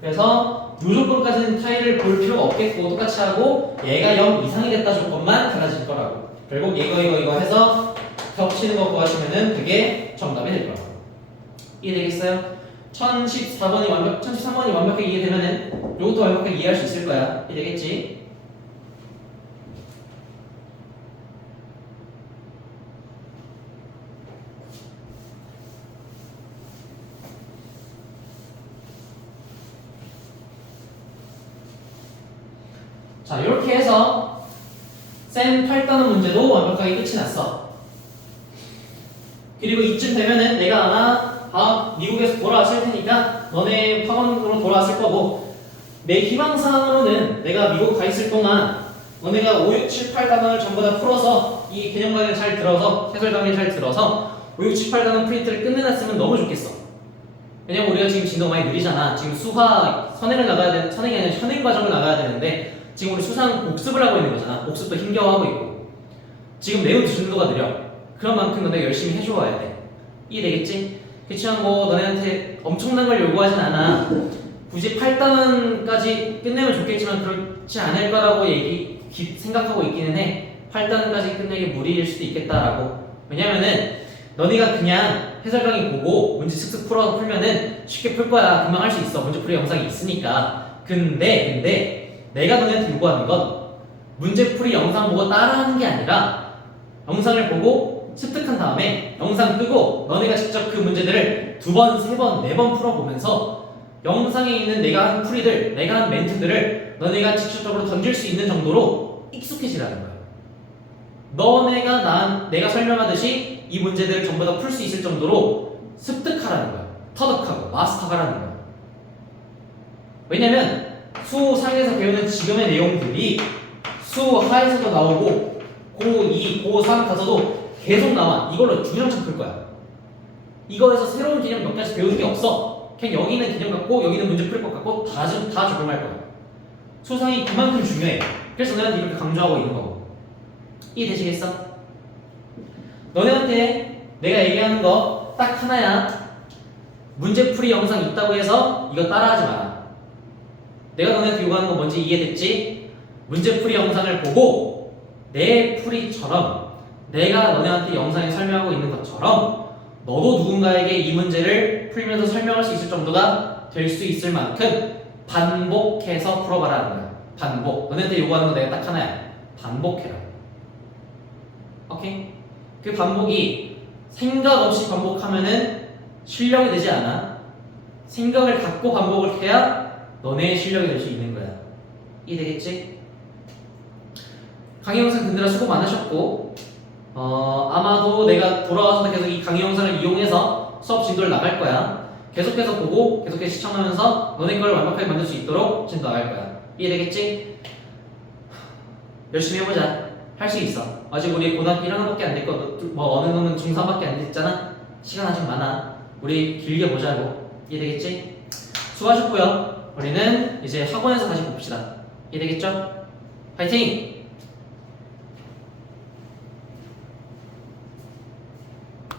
그래서 요 조건까지는 차이를 볼 필요가 없겠고 똑같이 하고 얘가 0 이상이 됐다 조건만 달라질 거라고. 결국 이거 해서 겹치는 거 구하시면은 그게 정답이 될 거라고. 이해되겠어요? 1013번이 완벽하게 이해되면은 요것도 완벽하게 이해할 수 있을 거야. 이해되겠지? 자, 이렇게 해서 쌤 8단원 문제도 완벽하게 끝이 났어. 그리고 이쯤 되면은 내가 아마 미국에서 돌아왔을 테니까 너네 학원으로 돌아왔을 거고, 내 희망사항으로는 내가 미국 가 있을 동안 너네가 5, 6, 7, 8단원을 전부 다 풀어서 이 개념 강의를 잘 들어서 해설 강의를 잘 들어서 5, 6, 7, 8단원 프린트를 끝내놨으면 너무 좋겠어. 왜냐면 우리가 지금 진도가 많이 느리잖아. 지금 수화 선행을 나가야 되는, 선행이 아니라 현행 과정을 나가야 되는데 지금 우리 수상 복습을 하고 있는 거잖아. 복습도 힘겨워하고 있고 지금 매우 진도가 느려. 그런 만큼 너네가 열심히 해줘야 돼. 이해되겠지? 그치만 뭐 너네한테 엄청난 걸 요구하진 않아. 굳이 8단원까지 끝내면 좋겠지만 그렇지 않을 거라고 생각하고 있기는 해. 8단원까지 끝내기 무리일 수도 있겠다라고. 왜냐면은 너네가 그냥 해설 강의 보고 문제 슥슥 풀면은 쉽게 풀 거야. 금방 할 수 있어. 문제풀이 영상이 있으니까. 근데 내가 너네한테 요구하는 건 문제풀이 영상 보고 따라하는 게 아니라 영상을 보고 습득한 다음에 영상 끄고 너네가 직접 그 문제들을 2번, 3번, 4번 풀어보면서 영상에 있는 내가 한 풀이들, 내가 한 멘트들을 너네가 직접적으로 던질 수 있는 정도로 익숙해지라는 거야. 너네가 내가 설명하듯이 이 문제들을 전부 다 풀 수 있을 정도로 습득하라는 거야. 터득하고 마스터하라는 거야. 왜냐면 수상에서 배우는 지금의 내용들이 수하에서도 나오고 고2, 고3 가서도 계속 나와. 이걸로 주구장창 풀 거야. 이거에서 새로운 개념 몇 가지 배우는 게 없어. 그냥 여기는 개념 같고 여기는 문제 풀 것 같고 다 적용할 거야. 수상이 그만큼 중요해. 그래서 너네한테 이렇게 강조하고 있는 거고. 이해되시겠어? 너네한테 내가 얘기하는 거 딱 하나야. 문제풀이 영상 있다고 해서 이거 따라하지 마라. 내가 너네한테 요구하는 거 뭔지 이해됐지? 문제풀이 영상을 보고 내 풀이처럼 내가 너네한테 영상에 설명하고 있는 것처럼 너도 누군가에게 이 문제를 풀면서 설명할 수 있을 정도가 될 수 있을 만큼 반복해서 풀어봐라는 거야. 반복. 너네한테 요구하는 건 내가 딱 하나야. 반복해라. 오케이? 그 반복이 생각 없이 반복하면은 실력이 되지 않아. 생각을 갖고 반복을 해야 너네의 실력이 될 수 있는 거야. 이해되겠지? 강의 영상 듣느라 수고 많으셨고 아마도 내가 돌아와서 계속 이 강의 영상을 이용해서 수업 진도를 나갈 거야. 계속해서 보고 계속해서 시청하면서 너네 걸 완벽하게 만들 수 있도록 진도 나갈 거야. 이해되겠지? 열심히 해보자. 할 수 있어. 아직 우리 고등학교 1학년밖에 안 됐고 뭐 어느 놈은 중3밖에 안 됐잖아. 시간 아직 많아. 우리 길게 보자고. 이해되겠지? 수고하셨고요. 우리는 이제 학원에서 다시 봅시다. 이해되겠죠? 파이팅!